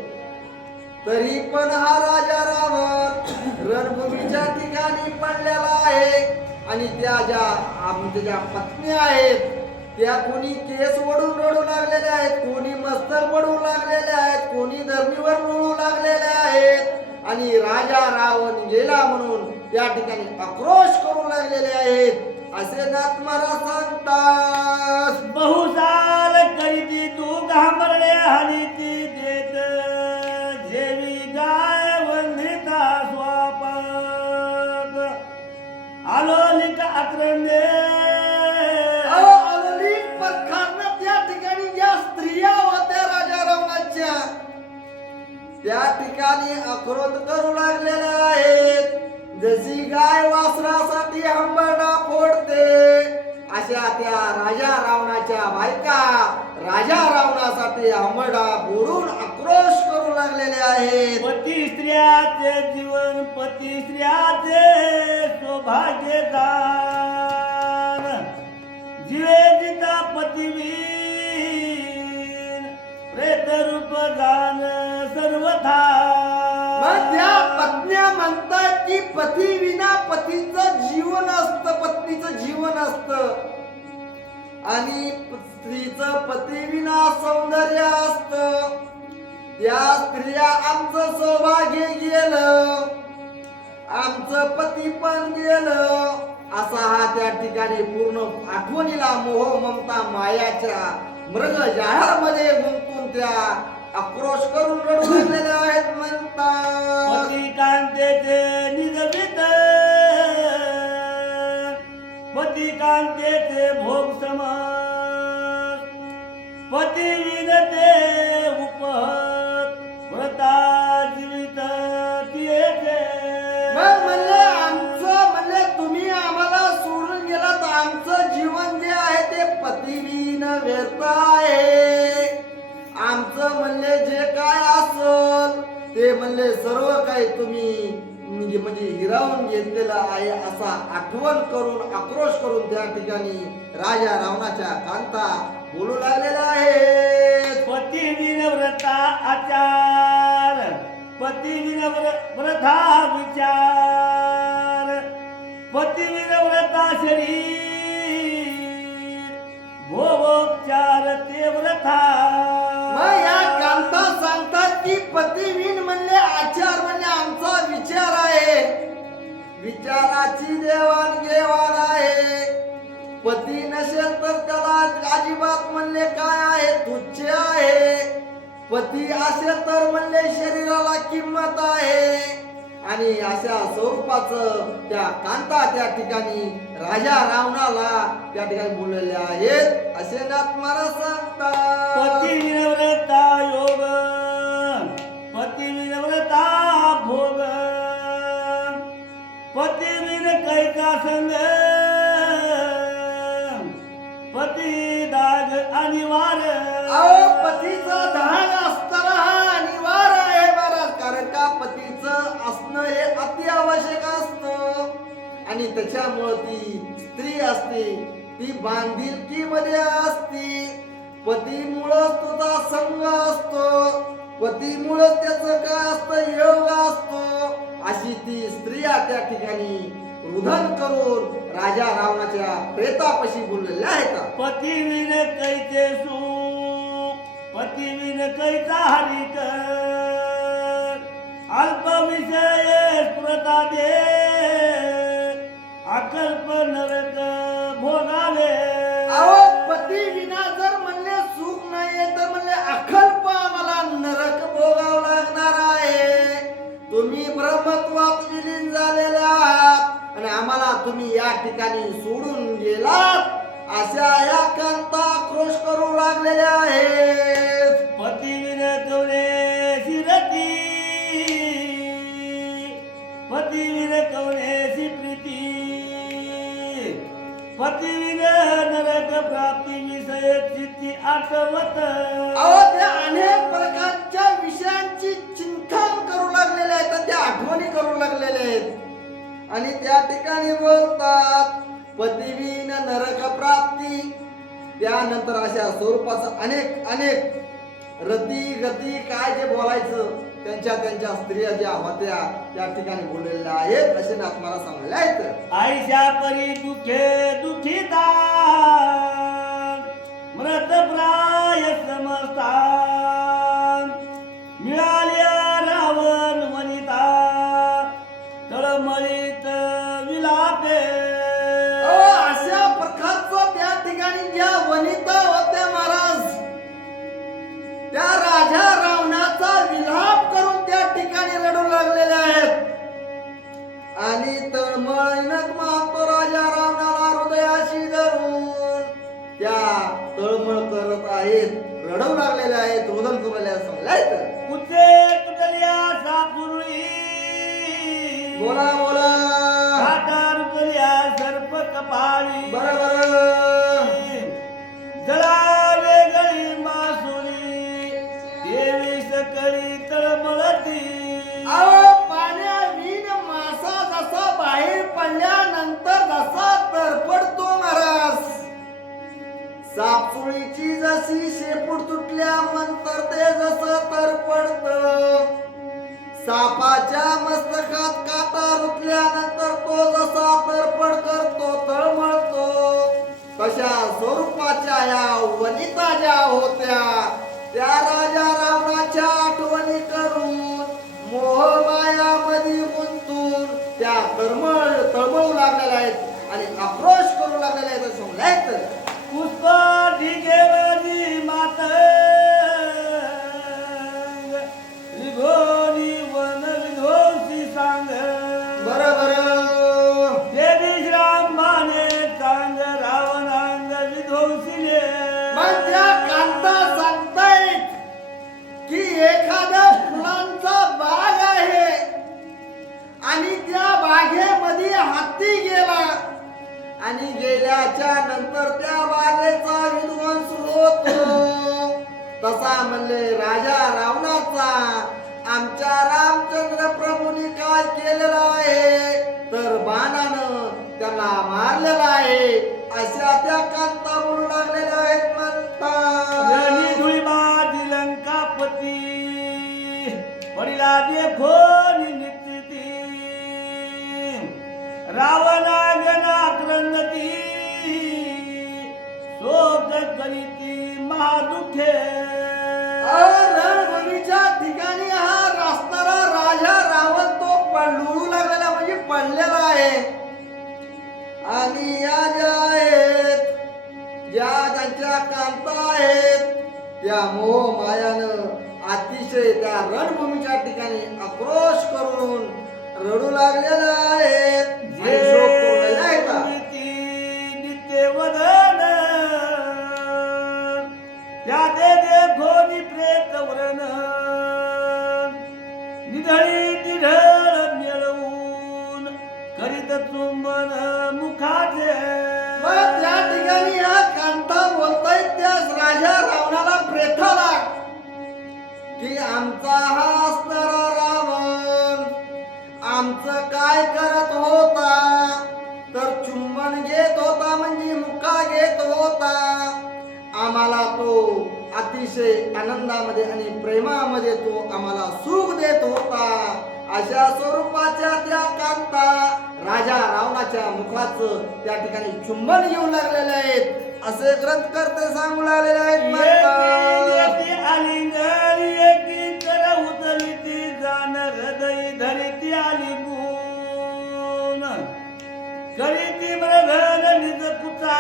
तरी पण हा राजा रावण रणभूमीच्या ठिकाणी पडलेला आहे आणि त्या ज्या पत्नी आहेत त्या कोणी केस ओढून रडू लागलेल्या आहेत, कोणी मस्तक ओढू लागलेले आहेत, कोणी धरणीवर रोळू लागलेले आहेत आणि राजा रावण गेला म्हणून त्या ठिकाणी आक्रोश करू लागलेले आहेत असे नाथ महाराज सांगतात. बहुसाल करीती तू घाबरले हनीती देत जेवी गाय वंदिता स्वापद आलोलिक आत्रंदे. त्या ठिकाणी ज्या स्त्रिया होत्या राजा रावणाच्या त्या ठिकाणी आक्रोध करू लागलेल्या आहेत. जशी गाय वासरासाठी हंबरडा फोडते अशा त्या राजा रावणाच्या बायका राजा रावणासाठी हंबरडा फोडून आक्रोश करू लागलेले आहेत. पती स्त्रियाचे जीवन पती स्त्रियाचे सौभाग्य दान जीवे जिता पतिवीर प्रेत रूप दान सर्वथा. मग त्या पत्न्या म्हणतात की पती विना पतीचं जीवन असतं, पत्नीचं जीवन असतं आणि स्त्रीचं पती विना सौंदर्य असतं. त्या स्त्रिया आमचं सौभाग्य गेलं, आमचं पती पण गेलं असा हा त्या ठिकाणी पूर्ण आठवणीला मोह ममता मायाच्या मृग जाळामध्ये गुंतून त्या आक्रोश करून रडू लागलेल्या आहेत म्हणतात. पती कांतेचे निजवित कांतेचे भोग समज पती विनते उपहत व्रता जीवित तियेचे मग म्हणले आमचं म्हणले तुम्ही आम्हाला सोडून गेला तर आमचं जीवन जे आहे ते पतिवीन व्यर्थ आहे. आमचं म्हणले जे काय असल ते म्हणले सर्व काही तुम्ही म्हणजे हिरावून घेतलेलं आहे असा आठवण करून आक्रोश करून त्या ठिकाणी राजा रावणाच्या कांता बोलू लागलेल्या आहेत. पती विनव्रता आचार पती विनव्रता विचार पती विनव्रता शरीर भोगोपचार ते व्रता. मग या कांता सांगतात की पतिवीन म्हणले आचार म्हणले आमचा विचार आहे, विचाराची देवाणघेवाण आहे. पती नसेल तर त्याला अजिबात म्हणले काय आहे तुच्छ आहे. पती असेल तर म्हणले शरीराला किंमत आहे. आणि अशा स्वरूपाचं त्या कांता त्या ठिकाणी राजा रावणाला त्या ठिकाणी बोललेले आहेत असे नाथ महाराज सांगतात. पती विनव्रता योग पती विनव्रता भोग पती विन कैका संग पती दाग अनिवार्य. अहो पतीचा धाग असताना हा अनिवार्य आहे महाराज. कारण का पतीचं असणं हे अति आवश्यक असतं. आणि त्याच्यामुळे ती स्त्री असते ती बांधिलकीमध्ये असते. पतीमुळंच तुझा संग असतो, पतीमुळंच त्याचं काय असतं योग असतो. अशी ती स्त्रिया त्या ठिकाणी रुदन करून राजा रावणाच्या प्रेतापाशी बोललेल्या आहेत. पती विन कैचे सुख पती विन कैचा हरिक अल्प विषय स्फुरता दे अकल्प नरक भोगावे. अहो पती विना जर म्हणले सुख नाहीये तर म्हणले अकल्प आम्हाला नरक भोगावं लागणार आहे. तुम्ही ब्रह्मत्वात विलीन झालेले आहात आणि आम्हाला तुम्ही या ठिकाणी सोडून गेलात अशा या कांता आक्रोश करू लागलेल्या आहेत. पती विन कवने शिरती पती विन कवनेसी प्रीती पती विन नरक प्राप्ती विषय चित्ती आठवत. अहो त्या अनेक प्रकारच्या विषयांची चिंता करू लागलेले आहेत आणि त्या आठवणी करू लागलेले आहेत. आणि त्या ठिकाणी बोलतात पतिवीन नरक प्राप्ती. त्यानंतर अशा स्वरूपाचं अनेक अनेक रती गती काय जे बोलायचं त्यांच्या त्यांच्या स्त्रिया ज्या होत्या त्या ठिकाणी बोललेल्या आहेत असे नाथ महाराज सांगलेले आहेत. आयशा परी दुखे दुखिता मृत प्राय समस्ता मिळाल्या रावण वनिता तळमळीत विलापे. अहो, अशा प्रकारचं त्या ठिकाणी ज्या वनिता होत्या महाराज त्या राजा रावणाचा विलाप करून त्या ठिकाणी रडू लागलेल्या आहेत. आणि तळमळीनच मारतो राजा रावणाला हृदयाशी धरून त्या तळमळ करत आहेत, रडू लागलेल्या आहेत, रोदन करू सांगले आहेत. कुठे तुटल्या सापुरी बोला बोला काटा रुतल्या सर्प कपाळी बरोबर. जळावे गळी मासुरी देवी सकळी तळमळती. अहो पाण्याविण मासा जसा बाहेर पडल्यानंतर जसा तरपडतो महाराज, सापसुळीची जशी शेपूट तुटल्यानंतर ते जसं तरपडत, सापाच्या मस्तकात काटा रुतल्यानंतर तो जसा तरपड करतो तळमळतो तशा स्वरूपाच्या या वनिता ज्या होत्या त्या राजा रावणाच्या आठवणी करून मोहमायामध्ये गुंतून त्या तळमळू लागलेल्या आहेत आणि आक्रोश करू लागलेल्या आहेत असं म्हणलं. पुष्प ढिगेवरी मात विघोनी वन विघोसी सांग बरोबर. देवी श्राम माने सांग हत्ती गेला आणि गेल्याच्या नंतर त्या बागेचा विध्वंस होतो. तसा म्हणले राजा रावणाचा आमच्या रामचंद्र प्रभूंनी काय केलेलं आहे तर बाणानं त्यांना मारलेला आहे. अशा त्या कांता बोलू लागलेल्या आहेत म्हणतात. रणी धुळीबाजी लंकापती पडिला देखो निश्चिती रावणागना क्रंदती शोक करीती महादुखे. रणभूमीच्या ठिकाणी हा असणारा राजा रावण तो लुळू लागलेला म्हणजे पडलेला आहे. आणि या ज्या आहेत ज्या त्यांच्या कांता आहेत त्या मोह मायानं अतिशय त्या रणभूमीच्या ठिकाणी आक्रोश करून रडू लागलेल्या आहेत आणि शोक करून राहिल्या आहेत. नित्यवदन त्या दे देखो निप्रेत व्रण निधळी निढळ मिळवून करीत चुंबन मुखाचे. मग त्या ठिकाणी हा कांता बोलतायत त्या राजा रावणाला प्रेताला की आमचा हा असणारा रावण आमचं काय करत होता तर चुंबन घेत होता म्हणजे मुका घेत होता. आम्हाला तो अतिशय आनंदामध्ये आणि प्रेमामध्ये तो आम्हाला सुख देत होता. अशा स्वरूपाच्या त्या कांता राजा रावणाच्या मुखाचं त्या ठिकाणी चुंबन घेऊन लागलेले आहेत असे ग्रंथकर्ते सांगू लागलेले आहेत म्हणतात. एकी आलिंगन एकी कर उचलिती जाण हृदय धरिती आली गुण करीती मृगन निज कुचा.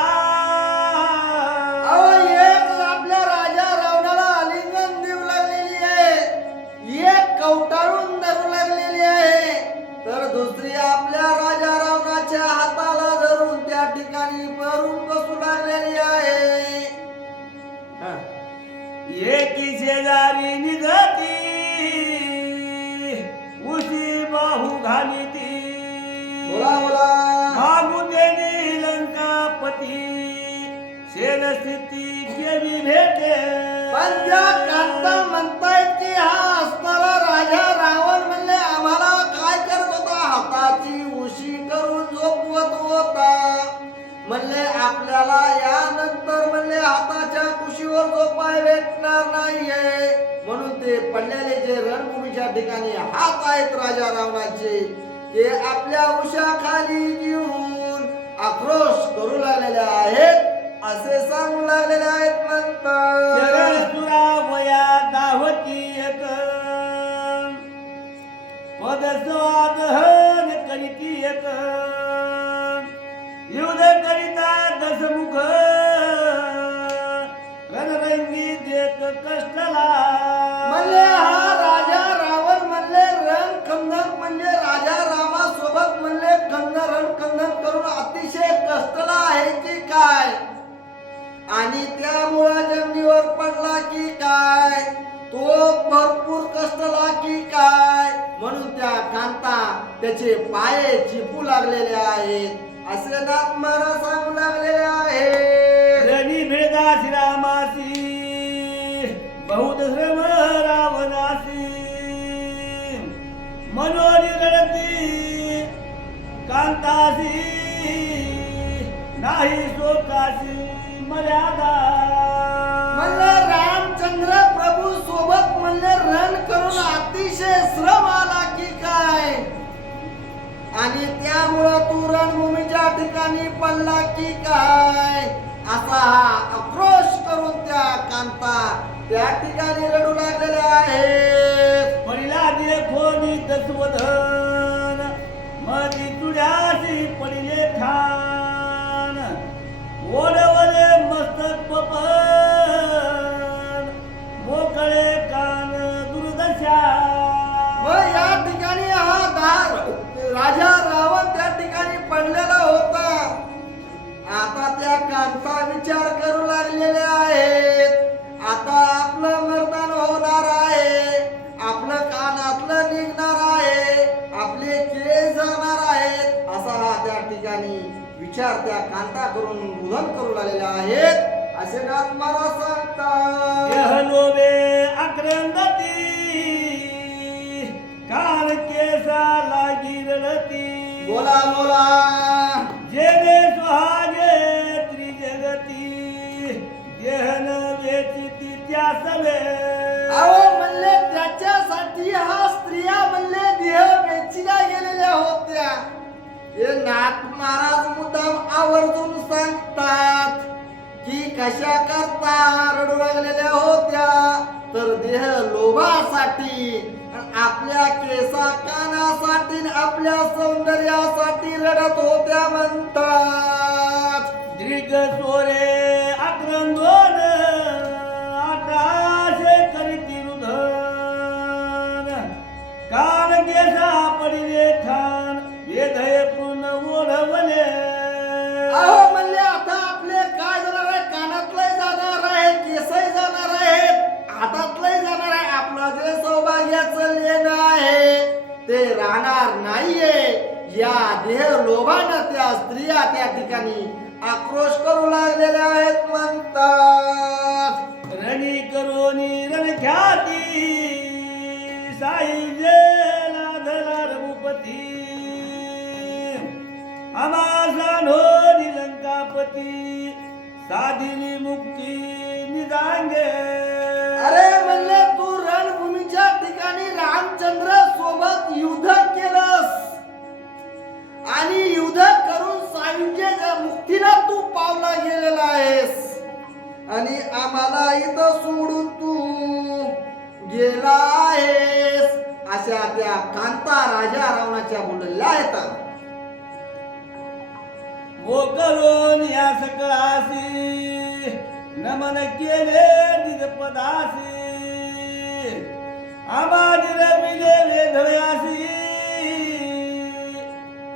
एक आपल्या राजा रावणाला आलिंगन देऊ लागलेली आहे, एक कवटाळून धरू लागलेली आहे तर दुसरी आपल्या राजा रावणाच्या हाताला धरून त्या ठिकाणी भरून बसू लागलेली आहे. एकी शेजारी निघती उशी बाहू घालीती बोला बोला. मागू देणी लंकापती शेल स्थिती केली भेटे. पण त्या कांता म्हणतायत की हा असणारा राजा रावण म्हणले आम्हाला काय करत होता हाताची उशी करून झोपवत होता. म्हणले आपल्याला यानंतर म्हणले हाताच्या कुशीवर झोपाय भेटणार नाहीये म्हणून ते पडलेले जे रणभूमीच्या ठिकाणी हात आहेत राजा रावणाचे ते आपल्या उशाखाली घेऊन आक्रोश करू लागलेले आहेत असे सांगू लागलेले आहेत म्हणतात. शरण तुरा वया दावती एक पद स्वादहन करीती एक युद्ध करिता दशमुख रणरंगी देत कष्टला. म्हणले हा राजा रावण म्हणले रणखंदन म्हणजे राजा रामासोबत म्हणले रणखंदन करून अतिशय कष्टला आहे की काय आणि त्यामुळे जमिनीवर पडला की काय तो भरपूर कष्टला की काय म्हणून त्या कांता त्याचे पाय चिपू लागलेले आहेत असे नाथ महाराज सांगू लागलेले आहेत. रणी भेदा श्रीरामासी बहुत श्रम रावणासी मनोरी रडती कांतासी नाही शोकासी मर्यादा. म्हणले रामचंद्र प्रभू सोबत म्हणले रण करून अतिशय श्रम आला की काय आणि त्यामुळं तू रणभूमीच्या ठिकाणी पडला की काय असा हा आक्रोश करून त्या कांता त्या ठिकाणी रडू लागलेले आहेत. पडिला देखो तत्वधन मधी तुझ्याशी पडिले ठाण ओढवले मस्तक पपन मोकळे कान दुर्दशा. मग या ठिकाणी हा राजा रावण त्या ठिकाणी पडलेला होता. आता त्या कांता विचार करू लागलेले आहेत आता आपलं मर्दान होणार आहे आपलं कानातलं निघणार आहे आपले केस जाणार आहेत असा हा त्या ठिकाणी विचार त्या कांता करून उधन करू लागलेले आहेत असे नाथ महाराज सांगतात. देह लोभे आक्रंदती कान केसा लागी रडती. बोला बोला. जे दे सुहागे त्रिजगती देहन वेचिती त्या सवे. अहो म्हणले त्याच्यासाठी हा स्त्रिया म्हणले देह वेचिल्या गेलेल्या होत्या. हे नाथ महाराज मुद्दाम आवर्जून सांगतात की कशा करता रडू लागलेल्या होत्या तर देह लोभासाठी आपल्या केसा कानासाठी आपल्या सौंदर्यासाठी रडत होत्या म्हणतात. दीर्घ सोरे आक्रंदोन आकाशे करीती रुधन. कान केसा पडिले ठाण वेदय पूर्ण ओढवले. अहो म्हणले आता आपले काय जाणार आहे, कानातलंही जाणार आहे, केसही जाणार आहेत, हातातलंही जाणार आहे. आपलं जे सौभाग्याचं लेणं आहे ते राहणार नाहीये. या देह लोभानं त्या स्त्रिया त्या ठिकाणी आक्रोश करू लागलेल्या आहेत म्हणतात. रणी करोनी रणख्याती साईजे लाधला रघुपती. आमासा ढोरी लंकापती साधिनी मुक्ती निदांगे. अरे म्हणले तू रणभूमीच्या ठिकाणी रामचंद्र सोबत युद्ध केलंस आणि युद्ध करून सायुज्य मुक्तीला तू पावला गेलेला आहेस आणि आम्हाला इथं सोडून तू गेला आहेस अशा त्या कांता राजा रावणाच्या बोललेल्या आहेत. मोकळून या सकळासी नमन केले दिगपदासी. आबादी रविले वेधव्यासी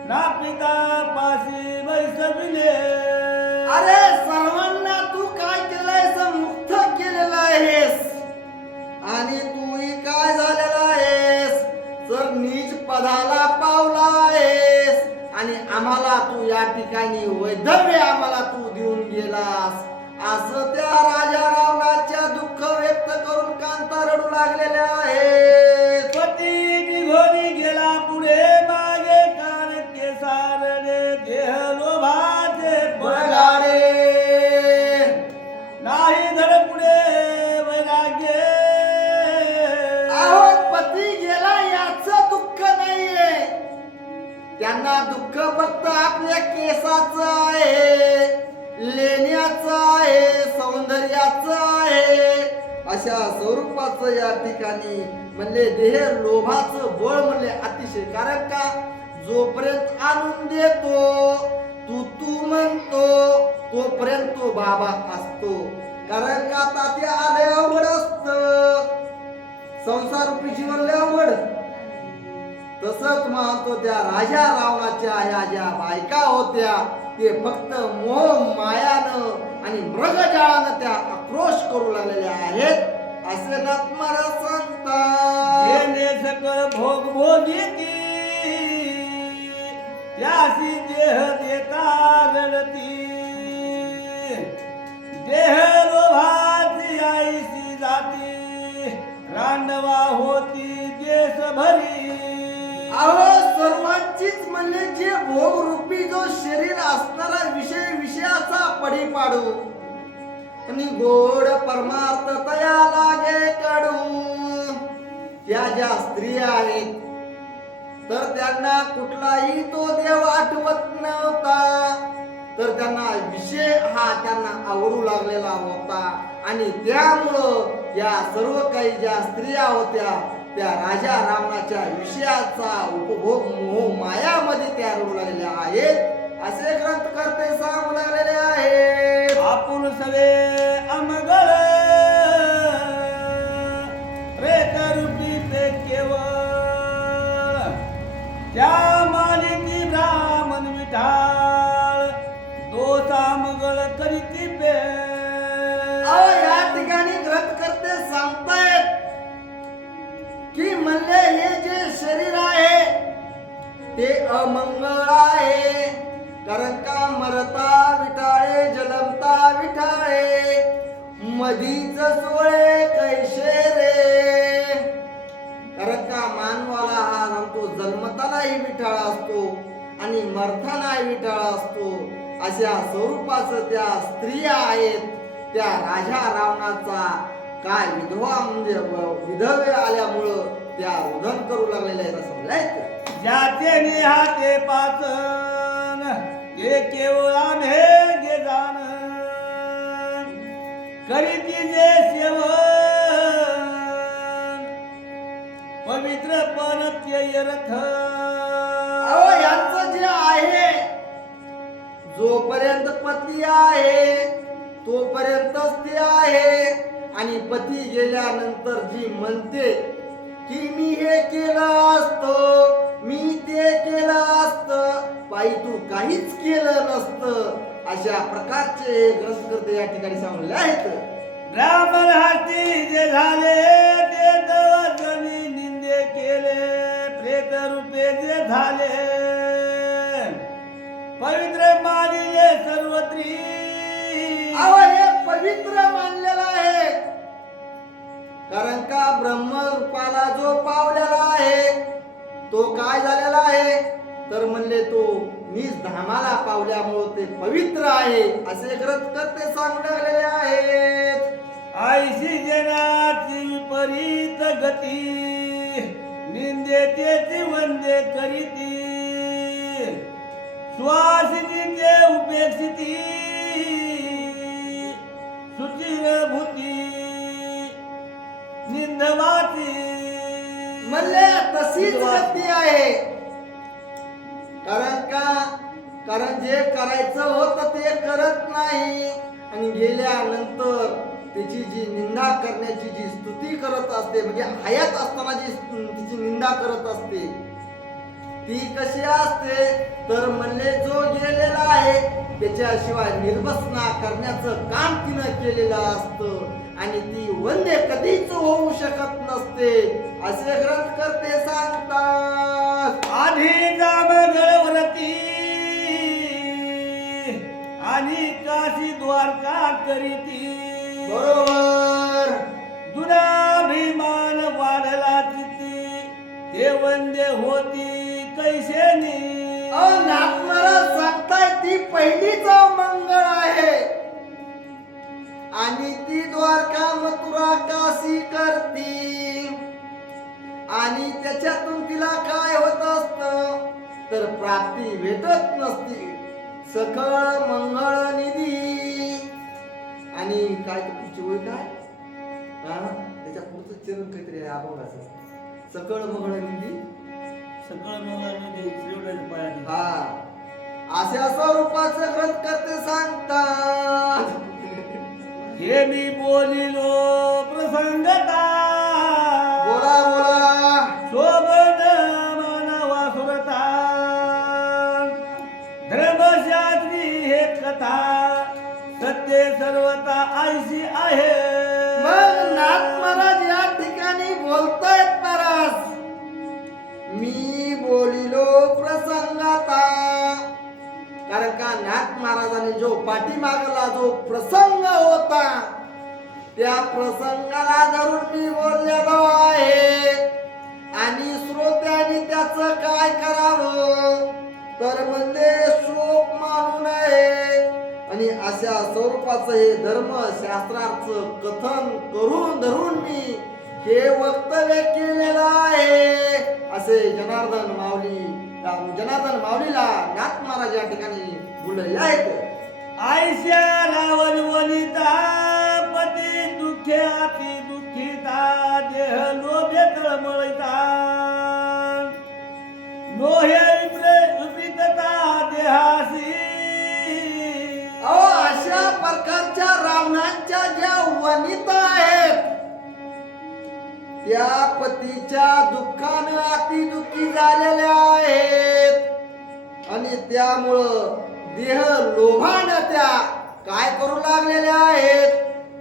ना पिता पासी वैसविले. अरे सर्वांना तू काय केलंयस, मुक्त केलेलं आहेस आणि तूही काय झालेला आहेस तर नीच पदाला पावला आहेस आणि आम्हाला तू या ठिकाणी वैधव्य आम्हाला तू देऊन गेलास असं त्या राजा रावणाच्या दुःख व्यक्त करून कांता रडू लागलेल्या आहेत. पती निघोनी गेला पुढे मागे कान केसारडे देह लोभाचे बळगाडे. नाही धड पुढे वैराग्य. अहो पती गेला याचं दुःख नाहीये, त्यांना दुःख फक्त आपल्या केसाचं आहे, लेण्याचं आहे, सौंदर्याचं आहे. अशा स्वरूपाचं या ठिकाणी म्हणले देह लोभाचं बळ म्हणले अतिशय. कारण का जोपर्यंत आणून देतो तू म्हणतो तोपर्यंत तो बाबा असतो. कारण का तात्या आले अवघड असत, संसार रूपी जीवन लय अवघड. तसंच म्हणतो त्या राजा रावणाच्या ह्या ज्या बायका होत्या ते फक्त मोह मायानं आणि मृगजाळानं त्या आक्रोश करू लागलेल्या आहेत असे नाथ महाराज सांगतात. येणे सकळ भोग भोगीती त्यासी देह देता रडती. देह लोभाची आईसी जाती रांडवा होती देश भरी. अहो सर्वांचीच म्हणले जे भोग रूपी जो शरीर असणारा विषयाचा पडी पाडू आणि गोड परमार्थ तया लागे कडू. त्या ज्या स्त्रिया आहेत तर त्यांना कुठलाही तो देव आठवत नव्हता, तर त्यांना विषय हा त्यांना आवडू लागलेला होता आणि त्यामुळं या सर्व काही ज्या स्त्रिया होत्या त्या राजा रावणाच्या विषयाचा उपभोग मोह मायामध्ये त्या रडू लागलेल्या आहेत असे ग्रंथकर्ते सांगू लागलेले आहेत. आपण सवे अमगळ प्रेत रूपी ते केवळ त्या मालिकी ब्राह्मण विठाळ दोसा मगळ करीती पे. अहो या ठिकाणी ग्रंथकर्ते सांगतायत की म्हणले हे जे शरीर आहे ते अमंगळ आहे कारण का मरता विटाळे जलमता विटाळे मधीच सोळे कैसे रे. कारण का मानवाला हा सांगतो जन्मतानाही विटाळा असतो आणि मरतानाही विटाळा असतो. अशा स्वरूपाचं त्या स्त्रिया आहेत. त्या राजा रावणाचा काय विधवा म्हणजे विधवे आल्यामुळं त्या रुदन करू लागलेल्या आहेत असं म्हणलंय. ज्याचे निहाते पाचन ते केवळ आम्हे गे जाण करीती जे सेवन पवित्र पण त्यरथ. अहो यांचं जे आहे जोपर्यंत पती आहे तोपर्यंतच ते आहे आणि पती गेल्यानंतर जी म्हणते की मी हे केलं असतं मी ते केलं असतं बाई तू काहीच केलं नसतं अशा प्रकारचे ग्रंथकर्ते या ठिकाणी सांगले आहेत. ब्राह्मण हाती जे झाले ते दवजनी निंदे केले प्रेत रूपे जे झाले पवित्र मानिले सर्वत्री. अहो हे पवित्र मानलेलं आहे. कारण का ब्रह्म रूपाला जो पावलेला आहे तो काय झालेला आहे तर म्हणले तो निज धामाला पावल्यामुळे ते पवित्र आहे असे ग्रंथकर्ते सांगू लागलेले आहेत. आईशी जनाची विपरीत गती निंदे तेची वंदे करीती श्वासिनीचे उपेक्षिती सुचिर भूती निंदवाची. म्हणले तशीच गती आहे. कारण जे करायचं होतं ते करत नाही आणि गेल्यानंतर त्याची जी निंदा करण्याची जी स्तुती करत असते म्हणजे हयात असताना जी तिची निंदा करत असते ती कशी असते तर म्हणले जो गेलेला आहे त्याच्याशिवाय निर्वसना करण्याचं काम तिनं केलेलं असतं आणि ती वंदे कधीच होऊ शकत नसते असे ग्रंथकर्ते सांगतात. आधी जामगळवरती आणि काशी द्वारका करीती बरोबर. दुराभिमान वाढला चित्ती ते वंदे होती कैसेनी. नाथ महाराज सांगताय ती पहिलीच मंगळ आहे आणि ती द्वारका मथुरा काशी करती आणि त्याच्यातून तिला काय होत असत तर प्राप्ती भेटत नसती सकळ मंगळ निधी. आणि काय तुमची ओळख काय त्याच्या पुढचं चरण काहीतरी आहे अभंगाचं सकळ मंगळ निधी सकळ मंगळामध्ये श्रीवड्याच्या पायाने. हा अशा स्वरूपाचं ग्रंथकर्ते सांगतात. हे मी बोलिलो प्रसंगता बोला बोला. शोभन मानवा सुरता धर्मशास्त्री हे कथा सत्य सर्वता आयशी आहे. मग नाथ महाराज या ठिकाणी बोलतायत महाराज मी बोलिलो प्रसंगाता. कारण का नाथ महाराजांनी जो पाठीमागला जो प्रसंग होता त्या प्रसंगाला धरून मी बोललेलो आहे आणि श्रोत्यांनी त्याचं काय करावं तर म्हणजे शोक मानू नये आणि अशा स्वरूपाचं हे धर्मशास्त्राचं कथन करून धरून मी हे वक्तव्य केलेलं आहे असे जनार्दन माऊलीला नाथ महाराज या ठिकाणी बोललेले आहेत. आयशा रावण वनिता पती दुःखे अति दुःखिता देह लोभे तळमळता लोहे विपरीतता देहासी. अशा प्रकारच्या रावणांच्या ज्या वनिता आहेत त्या पतीच्या दुःखानं अति दुःखी झालेल्या आहेत आणि त्यामुळं देह लोभानं त्या काय करू लागलेल्या आहेत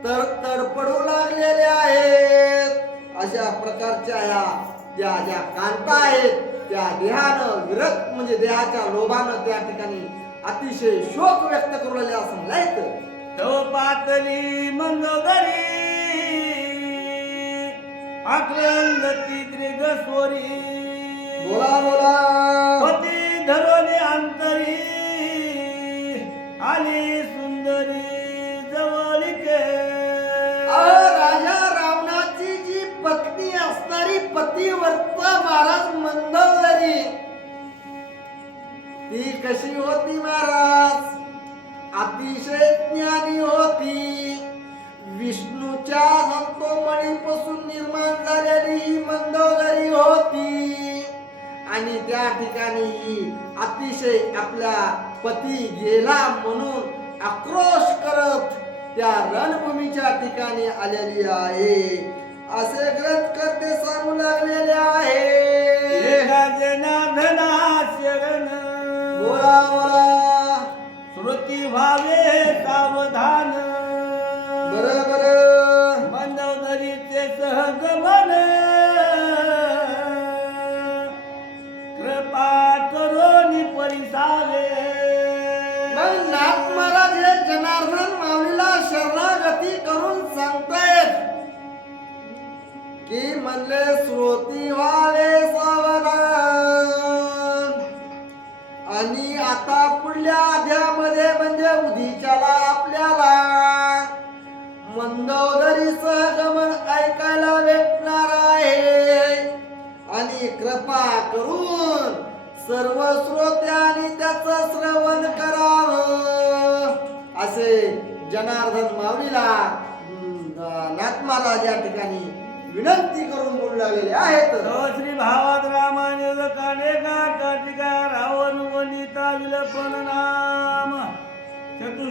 तर तडपडू लागलेल्या आहेत. अशा प्रकारच्या ह्या त्या ज्या कांता आहेत त्या देहानं विरक्त म्हणजे देहाच्या लोभानं त्या ठिकाणी अतिशय शोक व्यक्त करू लागले असं म्हणलायत. तो पातली मंगोदरी आक्रंदती दीर्घ स्वरी बोला बोला पती धरोनी अंतरी आली सुंदरी जवळीके. राजा रावणाची जी पत्नी असणारी पतिव्रता महाराज मंदोदरी ती कशी होती महाराज? अतिशय ज्ञानी होती. विष्णूच्या संतोमणीपासून निर्माण झालेली ही मंदोदरी होती आणि त्या ठिकाणी ही अतिशय आपल्या पती गेला म्हणून आक्रोश करत त्या रणभूमीच्या ठिकाणी आलेली आहे असे ग्रंथकर्ते सांगू लागलेले आहे. एका जनार्दना शरण बोला बोला श्रुती व्हावे सावधान बरोबर मंदोदरीचे सहगमन कृपा करोनी परिसावे. मग नाथ महाराज हे जनार्दन माऊलीला शरणागती करून सांगतायत की म्हणले श्रोती व्हावे सावधान. आणि आता पुढल्या अध्यायामध्ये म्हणजे उद्याच्याला आपल्याला मंदोदरी सहगमन ऐकायला भेटणार आहे आणि कृपा करून सर्व श्रोत्यांनी त्याचं श्रवण करावं असे जनार्दन माऊलीला नाथ महाराज या ठिकाणी विनंती करून बोलू लागलेले आहेत. श्री भावात रामाने काने का कार्तिका रावण वनिता विलपन नाम चतुष्ट